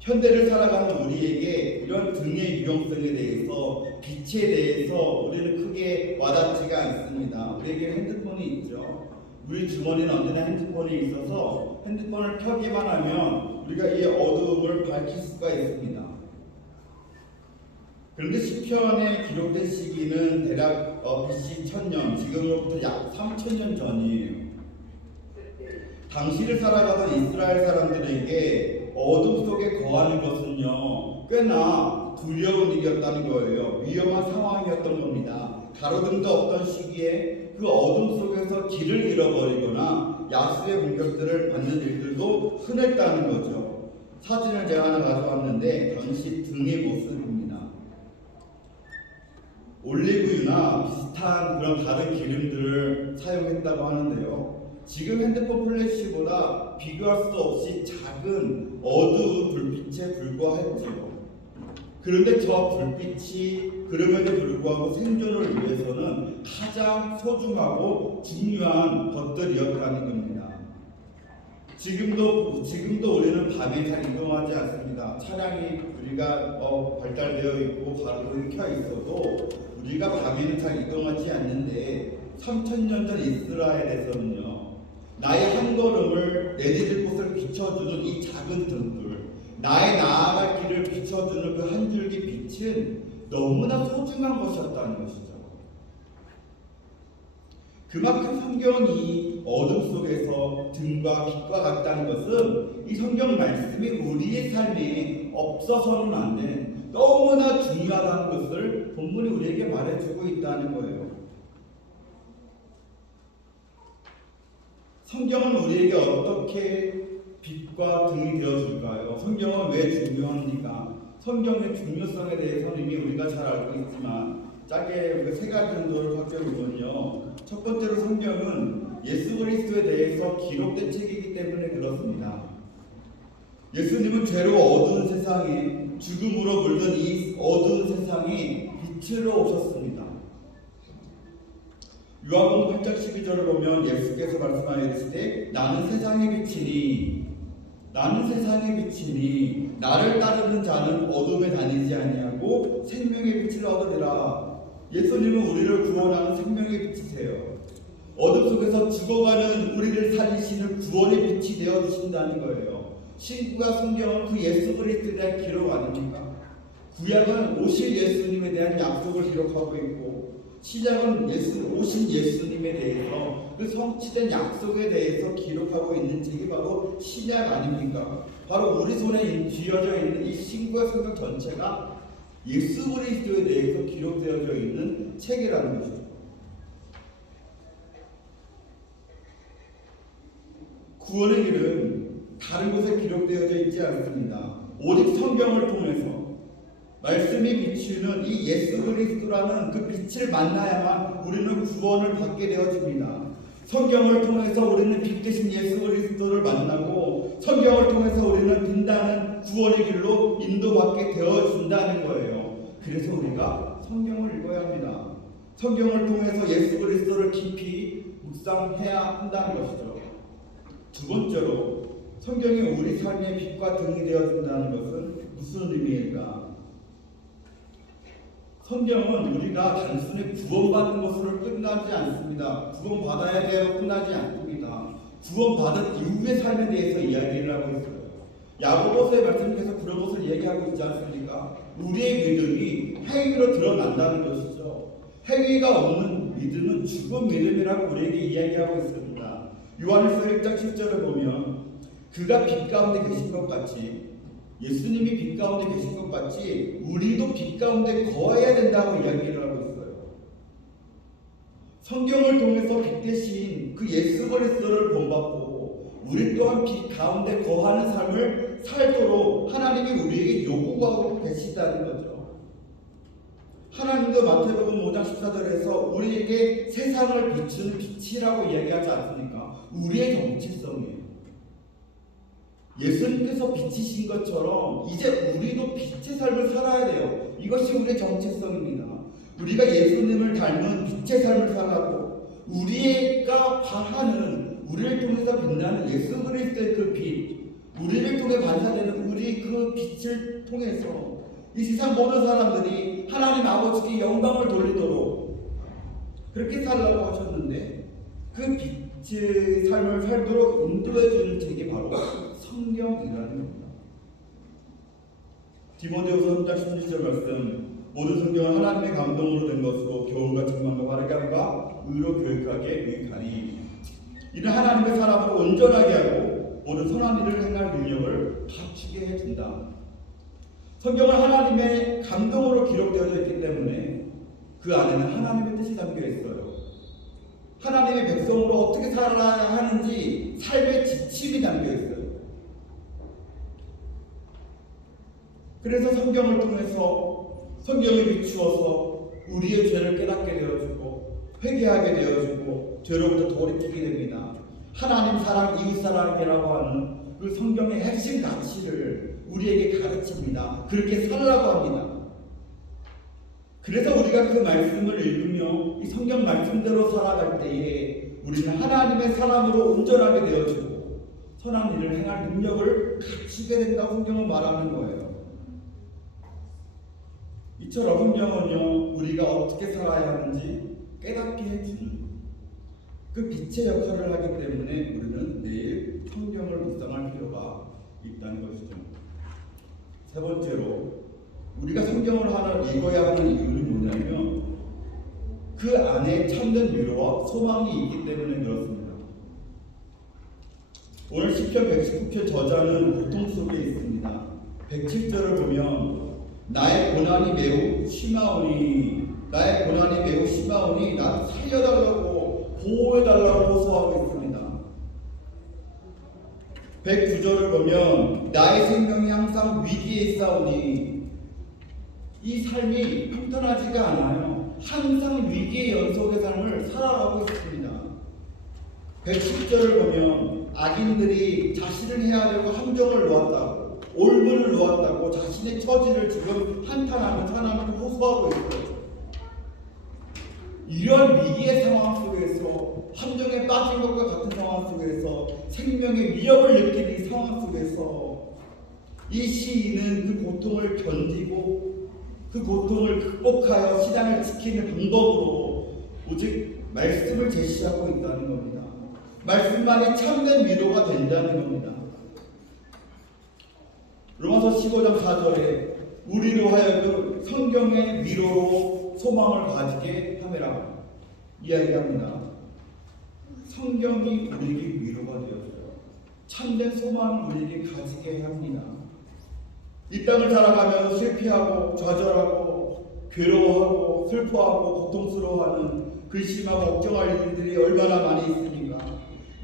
현대를 살아가는 우리에게 이런 등의 유용성에 대해서, 빛에 대해서 우리는 크게 와닿지가 않습니다. 우리에게 핸드폰이 있죠. 우리 주머니는 언제나 핸드폰이 있어서 핸드폰을 켜기만 하면 우리가 이 어두움을 밝힐 수가 있습니다. 그런데 시편에 기록된 시기는 대략 BC 1000년, 지금으로부터 약 3000년 전이에요. 당시를 살아가던 이스라엘 사람들에게 어둠 속에 거하는 것은요, 꽤나 두려운 일이었다는 거예요. 위험한 상황이었던 겁니다. 가로등도 없던 시기에 그 어둠 속에서 길을 잃어버리거나 야수의 공격들을 받는 일들도 흔했다는 거죠. 사진을 제가 하나 가져왔는데 당시 등의 모습입니다. 올리브유나 비슷한 그런 다른 기름들을 사용했다고 하는데요. 지금 핸드폰 플래시보다 비교할 수 없이 작은 어두운 불빛에 불과했죠. 그런데 저 불빛이 그럼에도 불구하고 생존을 위해서는 가장 소중하고 중요한 것들이었다는 겁니다. 지금도 우리는 밤에 잘 이동하지 않습니다. 차량이 우리가 발달되어 있고 가로등이 켜 있어도 우리가 밤에는 잘 이동하지 않는데 3000년 전 이스라엘에서는요, 나의 한 걸음을 내디딜 곳을 비춰주는 이 작은 등불, 나의 나아갈 길을 비춰주는 그 한 줄기 빛은 너무나 소중한 것이었다는 것이죠. 그만큼 성경은 이 어둠 속에서 등과 빛과 같다는 것은 이 성경 말씀이 우리의 삶에 없어서는 안 되는 너무나 중요하다는 것을 본문이 우리에게 말해주고 있다는 거예요. 성경은 우리에게 어떻게 빛과 등이 되어줄까요? 성경은 왜 중요합니까? 성경의 중요성에 대해서는 이미 우리가 잘 알고 있지만 짧게 우리가 세 가지 정도를 살펴보면요, 첫 번째로 성경은 예수 그리스도에 대해서 기록된 책이기 때문에 그렇습니다. 예수님은 죄로 어두운 세상에, 죽음으로 물든 이 어두운 세상에 빛으로 오셨습니다. 요한복음 8장 12절을 보면 예수께서 말씀하시되 나는 세상의 빛이니 나를 따르는 자는 어둠에 다니지 아니하고 생명의 빛을 얻으리라. 예수님은 우리를 구원하는 생명의 빛이세요. 어둠 속에서 죽어가는 우리를 살리시는 구원의 빛이 되어주신다는 거예요. 신구와 성경은 그 예수 그리스도에 대한 기록 아닙니까? 구약은 오실 예수님에 대한 약속을 기록하고 있고 신약은 오신 예수님에 대해서 그 성취된 약속에 대해서 기록하고 있는 책이 바로 신약 아닙니까? 바로 우리 손에 쥐어져 있는 이 신구와 성경 전체가 예수 그리스도에 대해서 기록되어져 있는 책이라는 것이죠. 구원의 길은 다른 곳에 기록되어져 있지 않습니다. 오직 성경을 통해서 말씀이 비추는 이 예수 그리스도라는 그 빛을 만나야만 우리는 구원을 받게 되어집니다. 성경을 통해서 우리는 빛 대신 예수 그리스도를 만나고 성경을 통해서 우리는 빛나는 구원의 길로 인도받게 되어준다는 거예요. 그래서 우리가 성경을 읽어야 합니다. 성경을 통해서 예수 그리스도를 깊이 묵상해야 한다는 것이죠. 두 번째로 성경이 우리 삶의 빛과 등이 되어준다는 것은 무슨 의미일까? 성경은 우리가 단순히 구원받는 것으로 끝나지 않습니다. 구원받아야 되어 끝나지 않습니다. 구원받은 이후의 삶에 대해서 이야기를 하고 있어요. 야고보서의 말씀에서 그런 것을 얘기하고 있지 않습니까? 우리의 믿음이 행위로 드러난다는 것이죠. 행위가 없는 믿음은 죽은 믿음이라고 우리에게 이야기하고 있습니다. 요한일서 1장 10절을 보면 그가 빛 가운데 계신 것 같이 예수님이 빛 가운데 계신 것 같이 우리도 빛 가운데 거해야 된다고 이야기를 하고 있어요. 성경을 통해서 빛 대신 그 예수 그리스도를 본받고 우리 또한 빛 가운데 거하는 삶을 살도록 하나님이 우리에게 요구하고 계시다는 거죠. 하나님도 마태복음 5장 14절에서 우리에게 세상을 비추는 빛이라고 이야기하지 않습니까? 우리의 정체성이에요. 예수님께서 빛이신 것처럼 이제 우리도 빛의 삶을 살아야 돼요. 이것이 우리의 정체성입니다. 우리가 예수님을 닮은 빛의 삶을 살라고 우리가 바라는 우리를 통해서 빛나는 예수 그리스도의 그 빛, 우리를 통해 반사되는 우리 그 빛을 통해서 이 세상 모든 사람들이 하나님 아버지께 영광을 돌리도록 그렇게 살라고 하셨는데 그 빛의 삶을 살도록 인도해 주는 책이 바로 성경이라는 겁니다. 디모데후서 3장 16절 말씀 모든 성경은 하나님의 감동으로 된 것으로 교훈과 책망과 바르게함과 의로 교육하기에 유익하니 이는 하나님의 사람을 온전하게 하고 모든 선한 일을 행할 능력을 갖추게 해준다. 성경은 하나님의 감동으로 기록되어져 있기 때문에 그 안에는 하나님의 뜻이 담겨 있어요. 하나님의 백성으로 어떻게 살아야 하는지 삶의 지침이 담겨 있어요. 그래서 성경을 통해서 성경에 비추어서 우리의 죄를 깨닫게 되어주고 회개하게 되어주고 죄로부터 돌이키게 됩니다. 하나님 사랑, 이웃 사랑이라고 하는 그 성경의 핵심 가치를 우리에게 가르칩니다. 그렇게 살라고 합니다. 그래서 우리가 그 말씀을 읽으며 이 성경 말씀대로 살아갈 때에 우리는 하나님의 사람으로 온전하게 되어지고 선한 일을 행할 능력을 갖추게 된다고 성경은 말하는 거예요. 이처럼 성경은요 우리가 어떻게 살아야 하는지 깨닫게 해주는 그 빛의 역할을 하기 때문에 우리는 매일 성경을 묵상할 필요가 있다는 것이죠. 세 번째로 우리가 성경을 읽어야 하는 이유는 뭐냐면 그 안에 참된 위로와 소망이 있기 때문에 그렇습니다. 오늘 시편 119편 저자는 고통 속에 있습니다. 107절을 보면 나의 고난이 매우 심하오니 나를 살려달라고 보호해달라고 호소하고 있습니다. 109절을 보면 나의 생명이 항상 위기에 있사오니 이 삶이 평탄하지가 않아요. 항상 위기의 연속의 삶을 살아가고 있습니다. 110절을 보면 악인들이 자신을 해야 되고 함정을 놓았다고 올문을 놓았다고 자신의 처지를 지금 한탄하면서 하나님께 호소하고 있어요. 이런 위기의 상황 속에서, 함정에 빠진 것과 같은 상황 속에서, 생명의 위협을 느끼는 이 상황 속에서 이 시인은 그 고통을 견디고 그 고통을 극복하여 신앙을 지키는 방법으로 오직 말씀을 제시하고 있다는 겁니다. 말씀만이 참된 위로가 된다는 겁니다. 로마서 15장 4절에 우리로 하여금 성경의 위로로 소망을 가지게 하매라 이야기합니다. 성경이 우리에게 위로가 되어줘요. 참된 소망을 우리에게 가지게 합니다. 이 땅을 살아가면서 실패하고 좌절하고 괴로워하고 슬퍼하고 고통스러워하는 근심하고 걱정할 일들이 얼마나 많이 있습니까?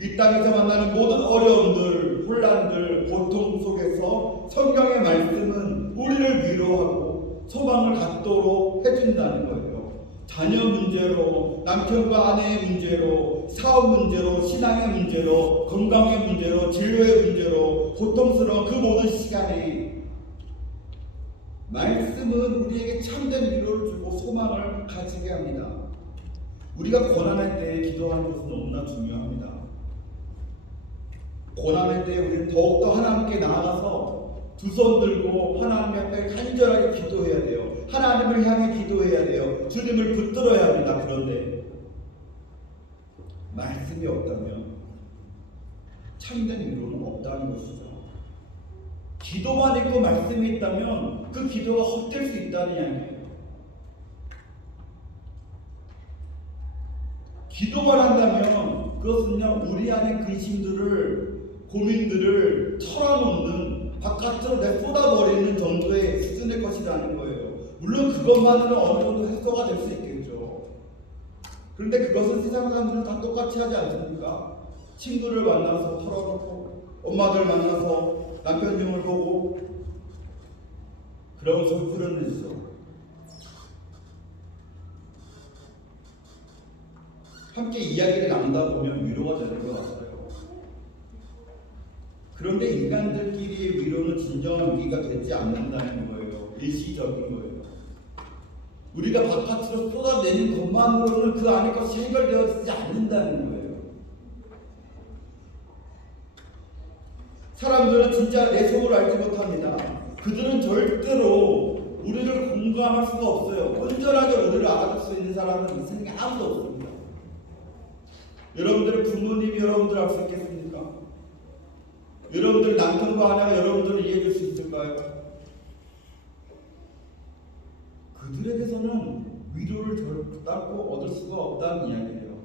이 땅에서 만나는 모든 어려움들, 혼란들, 고통 속에서 성경의 말씀은 우리를 위로하고 소망을 갖도록 해준다는 거예요. 자녀 문제로, 남편과 아내의 문제로, 사업 문제로, 신앙의 문제로, 건강의 문제로, 진로의 문제로 고통스러운 그 모든 시간에 말씀은 우리에게 참된 위로를 주고 소망을 가지게 합니다. 우리가 고난할 때 기도하는 것은 너무나 중요합니다. 고난할 때 우리는 더욱더 하나님께 나아가서 두 손 들고 하나님 앞에 간절하게 기도해야 돼요. 하나님을 향해 기도해야 돼요. 주님을 붙들어야 합니다. 그런데 말씀이 없다면 참된 위로는 없다는 것이죠. 기도만 있고 말씀이 있다면 그 기도가 헛될 수 있다는 이야기예요. 기도만 한다면 그것은요, 우리 안의 근심들을, 고민들을 털어놓는, 바깥으로 쏟아버리는 정도의 수준의 것이라는 거예요. 물론 그것만으로 어느 정도 해소가 될 수 있겠죠. 그런데 그것은 세상 사람들은 다 똑같이 하지 않습니까? 친구를 만나서 털어놓고, 엄마들 만나서 남편 중을 보고, 그러면서 흐르면서 함께 이야기를 나누다 보면 위로가 되는 것 같아요. 그런데 인간들끼리의 위로는 진정한 위기가 되지 않는다는 거예요. 일시적인 거예요. 우리가 바깥으로 쏟아내는 것만으로는 그 안에 것이 해결되어지지 않는다는 거예요. 사람들은 진짜 내 속을 알지 못합니다. 그들은 절대로 우리를 공감할 수가 없어요. 온전하게 우리를 알아줄 수 있는 사람은 이 세상에 아무도 없습니다. 여러분들의 부모님이 여러분들을 알 수 있겠습니까? 여러분들 남편과 아내가 여러분들을 이해해 줄 수 있을까요? 그들에게서는 위로를 결단코 얻을 수가 없다는 이야기예요.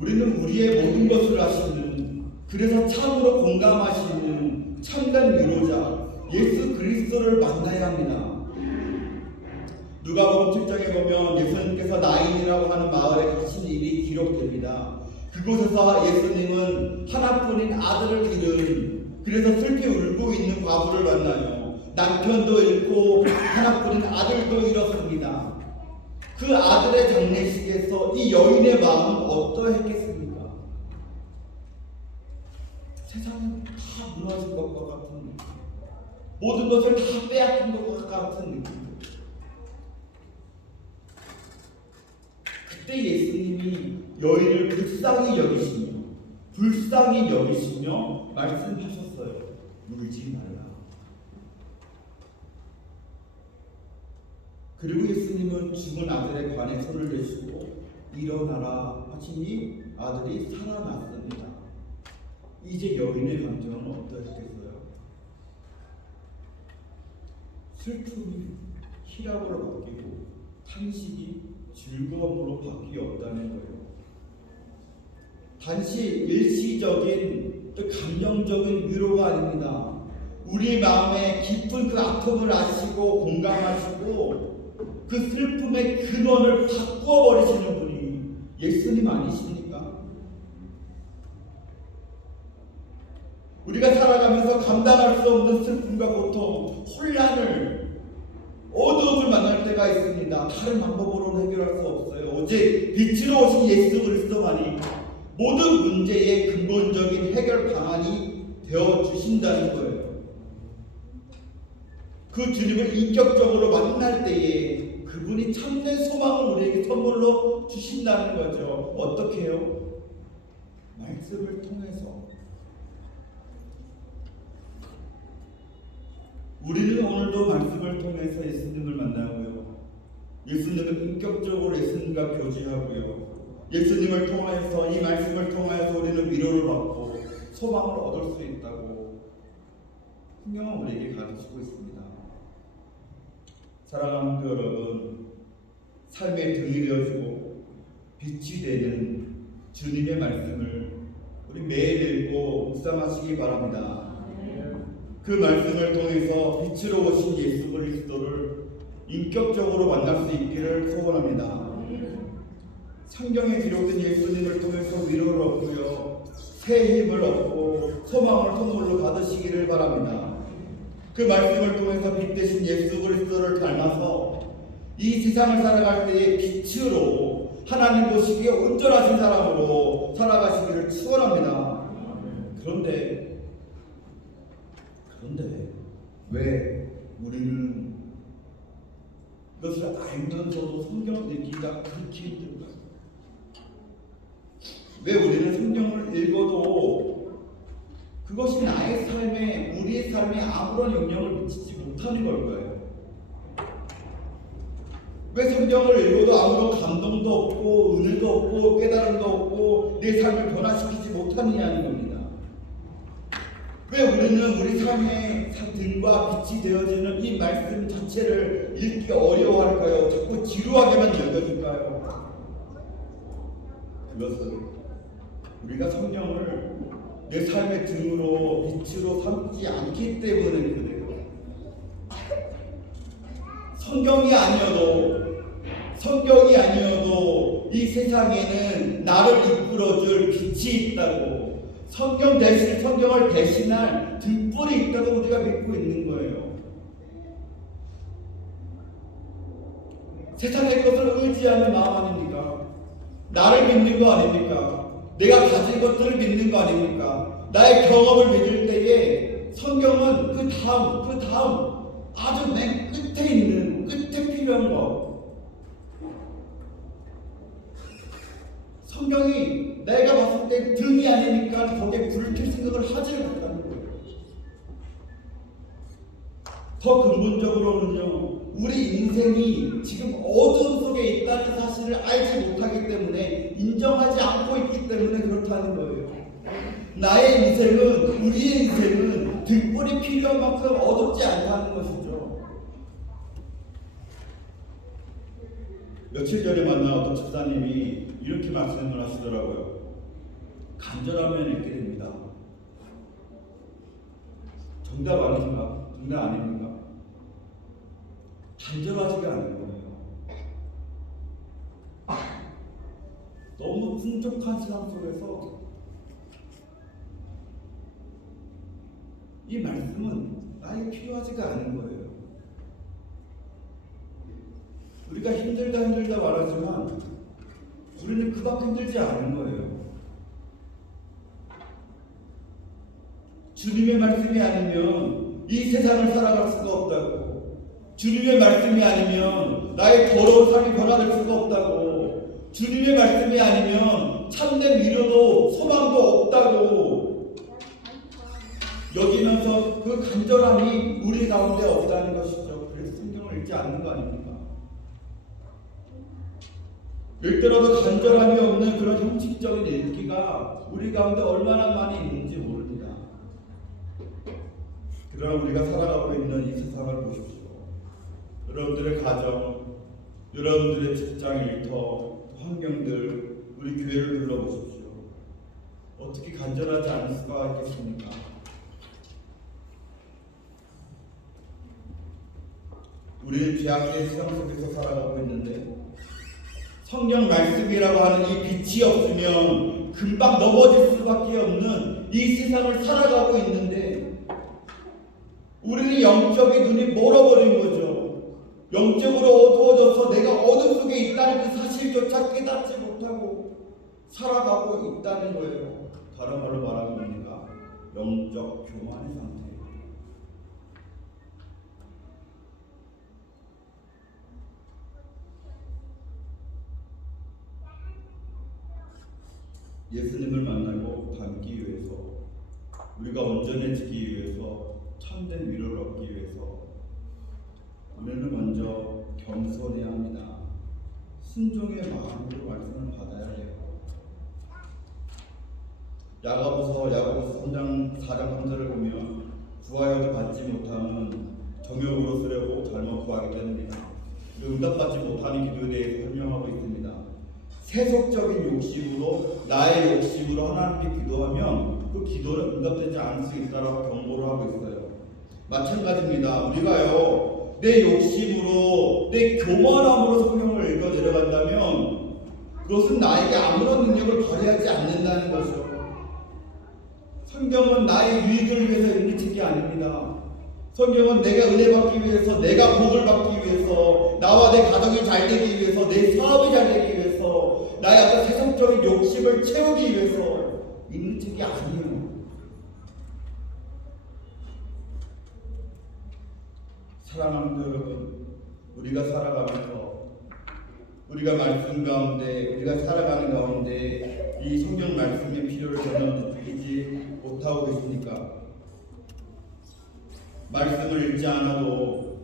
우리는 우리의 모든 것을 아시는, 그래서 참으로 공감하시는 참된 위로자 예수 그리스도를 만나야 합니다. 누가복음 7장에 보면 예수님께서 나인이라고 하는 마을에 가신 일이 기록됩니다. 그곳에서 예수님은 하나뿐인 아들을 잃은, 그래서 슬피 울고 있는 과부를 만나요. 남편도 잃고 하나뿐인 아들도 잃었습니다. 그 아들의 장례식에서 이 여인의 마음은 어떠했겠습니까? 세상은 다 무너진 것과 같은 느낌, 모든 것을 다 빼앗긴 것과 같은 느낌. 그때 예수님이 여인을 불쌍히 여기시며 말씀하셨어요. 울지 말라. 그리고 예수님은 죽은 아들의 관에 손을 대시고 일어나라 하시니 아들이 살아났습니다. 이제 여인의 감정은 어떠했겠어요? 슬픔이 희락으로 바뀌고 탄식이 즐거움으로 바뀌었다는 거예요. 단지 일시적인 또 감정적인 위로가 아닙니다. 우리 마음의 깊은 그 아픔을 아시고 공감하시고 그 슬픔의 근원을 바꾸어 버리시는 분이 예수님 아니십니까? 우리가 살아가면서 감당할 수 없는 슬픔과 고통, 혼란을, 어두움을 만날 때가 있습니다. 다른 방법으로는 해결할 수 없어요. 오직 빛으로 오신 예수 그리스도만이 모든 문제의 근본적인 해결 방안이 되어 주신다는 거예요. 그 주님을 인격적으로 만날 때에 그분이 참된 소망을 우리에게 선물로 주신다는 거죠. 어떻게 해요? 말씀을 통해서. 우리는 오늘도 말씀을 통해서 예수님을 만나고요. 예수님을 인격적으로 예수님과 교제하고요. 예수님을 통하여서, 이 말씀을 통하여서 우리는 위로를 받고 소망을 얻을 수 있다고 성경은 우리에게 가르치고 있습니다. 사랑하는 성도 여러분, 삶의 등이 되어주고 빛이 되는 주님의 말씀을 우리 매일 읽고 묵상하시기 바랍니다. 그 말씀을 통해서 빛으로 오신 예수 그리스도를 인격적으로 만날 수 있기를 소원합니다. 성경에 기록된 예수님을 통해서 위로를 얻고요, 새 힘을 얻고 소망을 선물로 받으시기를 바랍니다. 그 말씀을 통해서 빛 대신 예수 그리스도를 닮아서 이 세상을 살아갈 때의 빛으로 하나님 보시기에 온전하신 사람으로 살아가시기를 축원합니다. 그런데 왜 우리는 이것을 알면서도 성경 읽기가 그렇게 힘들까요? 왜 우리는 성경을 읽어도 그것이 나의 삶에, 우리의 삶에 아무런 영향을 미치지 못하는 걸까요? 왜 성경을 읽어도 아무런 감동도 없고 은혜도 없고 깨달음도 없고 내 삶을 변화시키지 못하느냐는 겁니다. 왜 우리는 우리 삶의 등과 빛이 되어지는 이 말씀 자체를 읽기 어려워할까요? 자꾸 지루하게만 여겨질까요? 그것은 우리가 성경을 내 삶의 등으로 빛으로 삼지 않기 때문에 그래요. 성경이 아니어도 이 세상에는 나를 이끌어줄 빛이 있다고, 성경을 대신할 등불이 있다고 우리가 믿고 있는 거예요. 세상의 것을 의지하는 마음 아닙니까? 나를 믿는 거 아닙니까? 내가 가진 것들을 믿는 거 아닙니까? 나의 경험을 믿을 때에 성경은 그 다음 아주 맨 끝에 필요한 거. 성경이 내가 봤을 때 등이 아니니까 거기에 불을 켤 생각을 하지를 못하는 거예요. 더 근본적으로는요, 우리 인생이 지금 어두움 속에 있다는 사실을 알지 못하기 때문에, 인정하지 않고 있기 때문에 그렇다는 거예요. 나의 인생은, 우리의 인생은 등불이 필요한 만큼 어둡지 않다는 것이죠. 며칠 전에 만난 어떤 집사님이 이렇게 말씀을 하시더라고요. 간절하면 읽게 됩니다. 정답 아닙니까? 정답 아닙니까? 간절하지가 않은 거예요. 너무 풍족한 세상 속에서 이 말씀은 나에게 필요하지가 않은 거예요. 우리가 힘들다 말하지만 우리는 그밖에 힘들지 않은 거예요. 주님의 말씀이 아니면 이 세상을 살아갈 수가 없다고, 주님의 말씀이 아니면 나의 더러운 삶이 변화될 수가 없다고, 주님의 말씀이 아니면 참된 위로도 소망도 없다고 여기면서 그 간절함이 우리 가운데 없다는 것이죠. 그래서 성경을 읽지 않는 거 아닙니까? 읽더라도 간절함이 없는 그런 형식적인 읽기가 우리 가운데 얼마나 많이 있는지 모릅니다. 그러나 우리가 살아가고 있는 이 세상을 보십시오. 여러분들의 가정, 여러분들의 직장 일터, 환경들, 우리 교회를 둘러보십시오. 어떻게 간절하지 않을 수가 있겠습니까? 우리는 죄악의 세상 속에서 살아가고 있는데, 성경 말씀이라고 하는 이 빛이 없으면 금방 넘어질 수밖에 없는 이 세상을 살아가고 있는데, 우리는 영적인 눈이 멀어버린 거죠. 영적으로 어두워져서 내가 어둠 속에 있다는 그 사실조차 깨닫지 못하고 살아가고 있다는 거예요. 다른 말로 말하면 뭡니까? 영적 교만의 상태. 예수님을 만나고 닮기 위해서, 우리가 온전해지기 위해서, 참된 위로를 얻기 위해서 우리는 먼저 겸손해야 합니다. 순종의 마음으로 말씀을 받아야 해요. 야고보서 3장 4장 3절을 보면 구하여도 받지 못하면 정욕으로 쓰려고 잘못 구하게 됩니다. 응답받지 못하는 기도에 대해서 설명하고 있습니다. 세속적인 욕심으로, 나의 욕심으로 하나님께 기도하면 그 기도는 응답되지 않을 수 있다라고 경고를 하고 있어요. 마찬가지입니다. 우리가요, 내 욕심으로, 내 교만함으로 성경을 읽어 내려간다면 그것은 나에게 아무런 능력을 발휘하지 않는다는 것이요. 성경은 나의 유익을 위해서 읽는 책이 아닙니다. 성경은 내가 은혜 받기 위해서, 내가 복을 받기 위해서, 나와 내 가정이 잘 되기 위해서, 내 사업이 잘 되기 위해서, 나의 어떤 세상적인 욕심을 채우기 위해서 읽는 책이 아니에요. 사랑하는 여러분, 우리가 살아가면서, 우리가 말씀 가운데, 우리가 살아가는 가운데 이 성경 말씀의 필요를 전혀 느끼지 못하고 계십니까? 말씀을 읽지 않아도,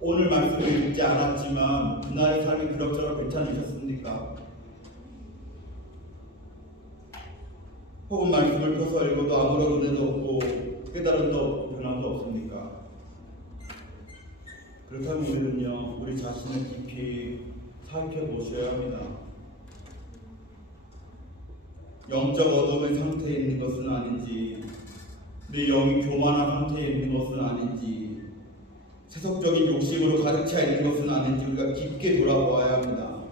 오늘 말씀을 읽지 않았지만 그날의 삶이 그럭저럭 괜찮으셨습니까? 혹은 말씀을 펴서 읽어도 아무런 은혜도 없고 깨달음도 변화도 없습니까? 그렇다면 우리는요, 우리 자신을 깊이 살펴보셔야 합니다. 영적 어둠의 상태에 있는 것은 아닌지, 내 영이 교만한 상태에 있는 것은 아닌지, 세속적인 욕심으로 가득 차 있는 것은 아닌지 우리가 깊게 돌아보아야 합니다.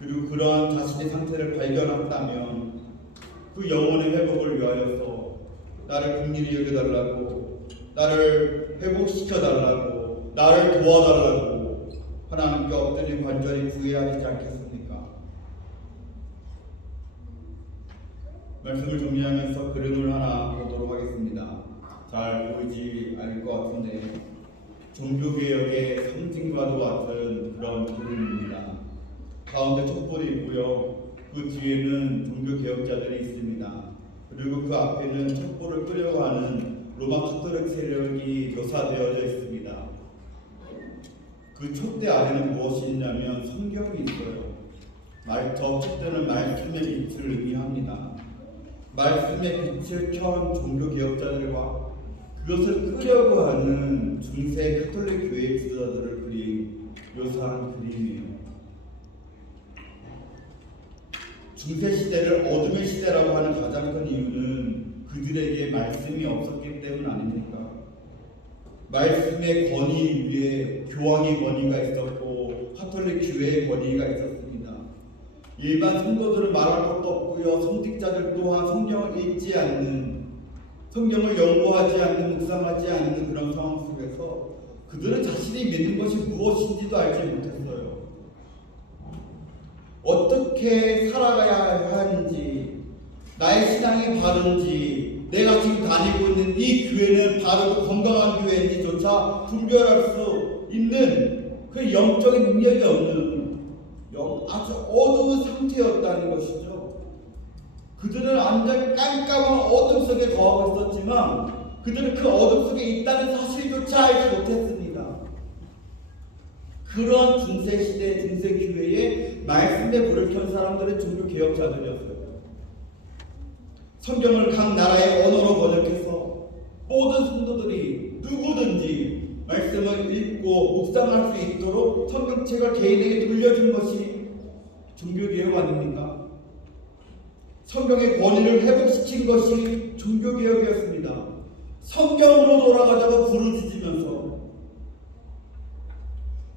그리고 그러한 자신의 상태를 발견했다면 그 영혼의 회복을 위하여서 나를 긍휼히 여겨달라고, 나를 회복시켜달라고, 나를 도와달라고 하나님께 엎드려 간절히 구해야 되지 않겠습니까? 말씀을 정리하면서 그림을 하나 보도록 하겠습니다. 잘 보이지 않을 것 같은데 종교개혁의 상징과도 같은 그런 그림입니다. 가운데 촛불이 있고요. 그 뒤에는 종교개혁자들이 있습니다. 그리고 그 앞에는 촛불을 끌려가는 로마 카톨릭 세력이 묘사되어져 있습니다. 그 촛대 아래는 무엇이 있냐면 성경이 있어요. 저 촛대는 말씀의 빛을 의미합니다. 말씀의 빛을 켠 종교개혁자들과 그것을 끄려고 하는 중세 카톨릭 교회 지도자들을 묘사한 그림이에요. 중세 시대를 어둠의 시대라고 하는 가장 큰 이유는 그들에게 말씀이 없었기 때문 아닙니까? 말씀의 권위 위에 교황의 권위가 있었고 카톨릭 교회의 권위가 있었습니다. 일반 성도들은 말할 것도 없고요. 성직자들 또한 성경을 읽지 않는, 성경을 연구하지 않는, 묵상하지 않는 그런 상황 속에서 그들은 자신이 믿는 것이 무엇인지도 알지 못했어요. 어떻게 살아가야 하는지, 나의 신앙이 바른지, 내가 지금 다니고 있는 이 교회는 바르고 건강한 교회인지조차 분별할 수 있는 그 영적인 능력이 없는 아주 어두운 상태였다는 것이죠. 그들은 완전 깜깜한 어둠 속에 거하고 있었지만 그들은 그 어둠 속에 있다는 사실조차 알지 못했습니다. 그런 중세시대 중세교회에 말씀의 불을 켠 사람들은 종교개혁자들이었어요. 성경을 각 나라의 언어로 번역해서 모든 성도들이 누구든지 말씀을 읽고 묵상할 수 있도록 성경책을 개인에게 돌려준 것이 종교개혁 아닙니까? 성경의 권위를 회복시킨 것이 종교개혁이었습니다. 성경으로 돌아가자고 부르짖으면서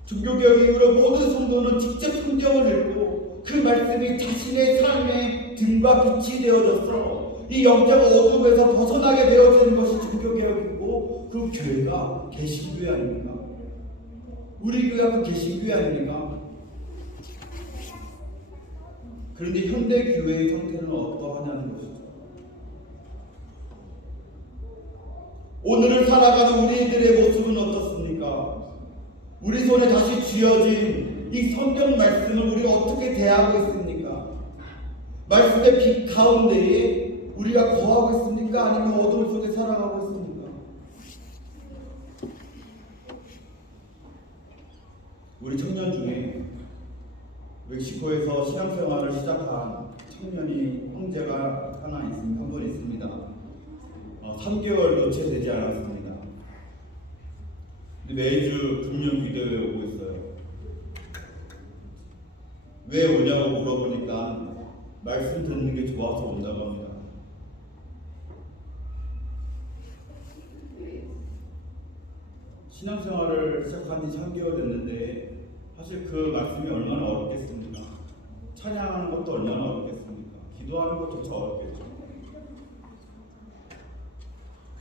종교개혁 이후로 모든 성도는 직접 성경을 읽고 그 말씀이 자신의 삶의 등과 빛이 되어져서 이 영적 어둠에서 벗어나게 되어지는 것이 종교개혁이고, 그 교회가 개신교회 아닙니까? 우리 교회가 그 개신교회 아닙니까? 그런데 현대 교회의 상태는 어떠하냐는 것이죠. 오늘을 살아가는 우리들의 모습은 어떻습니까? 우리 손에 다시 쥐어진 이 성경 말씀을 우리가 어떻게 대하고 있습니까? 말씀의 빛 가운데에 우리가 거하고 있습니까? 아니면 어둠 속에 살아가고 있습니까? 우리 청년 중에 멕시코에서 신앙생활을 시작한 청년이 형제가 하나 있습니다. 한 분 있습니다. 3개월도 채 되지 않았습니다. 근데 매주 금요 기도회에 오고 있어요. 왜 오냐고 물어보니까 말씀 듣는 게 좋아서 온다고 합니다. 신앙생활을 시작한 지 3개월 됐는데 사실 그 말씀이 얼마나 어렵겠습니까? 찬양하는 것도 얼마나 어렵겠습니까? 기도하는 것조차 어렵겠죠.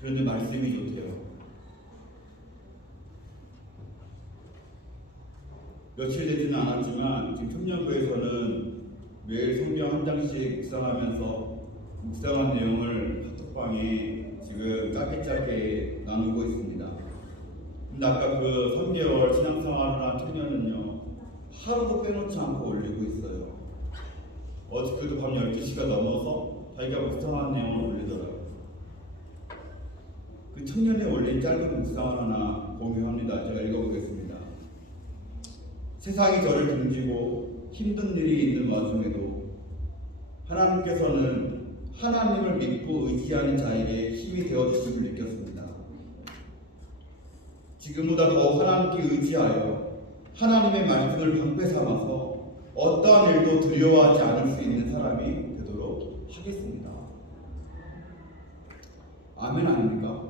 그런데 말씀이 좋대요. 며칠 되지는 않았지만 지금 청년부에서는 매일 성경 한 장씩 묵상하면서 묵상한 내용을 카톡방에 지금 짧게 나누고 있습니다. 근데 아까 그 3개월 신앙생활을 한 청년은요, 하루도 빼놓지 않고 올리고 있어요. 어저께도 밤 12시가 넘어서 자기가 묵상한 내용을 올리더라고요. 그 청년이 올린 짧은 묵상을 하나 공유합니다. 제가 읽어보겠습니다. 세상이 저를 등지고 힘든 일이 있는 와중에도 하나님께서는 하나님을 믿고 의지하는 자에게 힘이 되어주심을 느꼈습니다. 지금보다 더 하나님께 의지하여 하나님의 말씀을 방패 삼아서 어떠한 일도 두려워하지 않을 수 있는 사람이 되도록 하겠습니다. 아멘 아닙니까?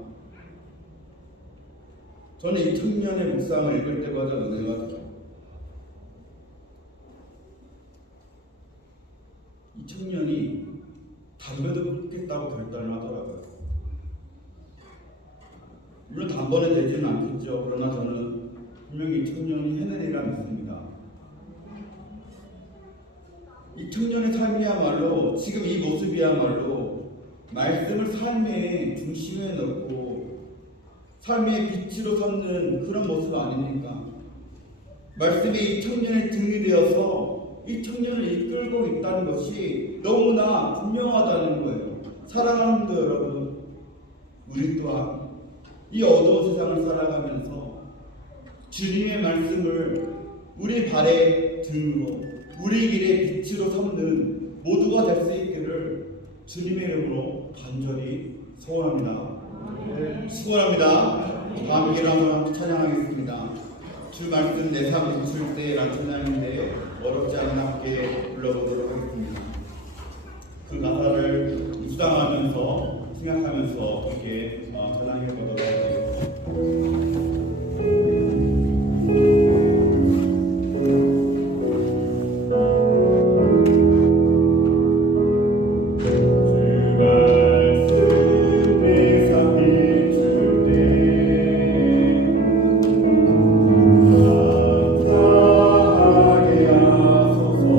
저는 이 청년의 묵상을 읽을 때마다 은혜가 돼요. 이 청년이 담배도 끊겠다고 결단을 하더라고요. 물론 단번에 되지는 않겠죠. 그러나 저는 분명히 이 청년이 해내리라 믿습니다. 이 청년의 삶이야말로 지금 이 모습이야말로 말씀을 삶의 중심에 넣고 삶의 빛으로 삼는 그런 모습 아닙니까? 말씀이 이 청년의 등이 되어서 이 청년을 이끌고 있다는 것이 너무나 분명하다는 거예요. 사랑하는 분들 여러분, 우리 또한 이 어두운 세상을 살아가면서 주님의 말씀을 우리 발의 등으로 우리 길의 빛으로 삼는 모두가 될 수 있기를 주님의 이름으로 간절히 소원합니다. 수고합니다. 다음 기를 한번 찬양하겠습니다. 주 말씀 내 삶 비출 때라는 찬양인데 어렵지 않은 함께 불러보도록 하겠습니다. 그 가사를 묵상하면서 생각하면서 함께 전하게 보도록 하겠습니다. 감사하게 하소서.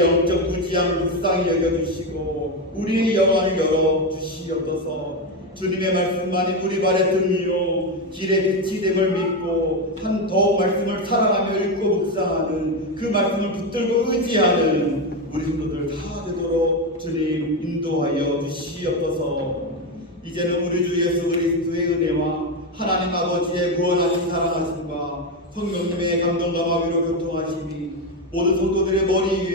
우리들의 영적 무지함을 불쌍히 여겨주시고 우리의 영안을 열어주시옵소서. 주님의 말씀만이 우리 발의 등이요 길의 빛이 됨을 믿고 더욱 말씀을 사랑하며 읽고 묵상하는 그 말씀을 붙들고 의지하는 우리 성도들 다 되도록 주님 인도하여 주시옵소서. 이제는 우리 주 예수 그리스도의 은혜와 하나님 아버지의 구원하신 사랑하심과 성령님의 감동과 마비로 교통하심이 모든 성도들의 머리 위에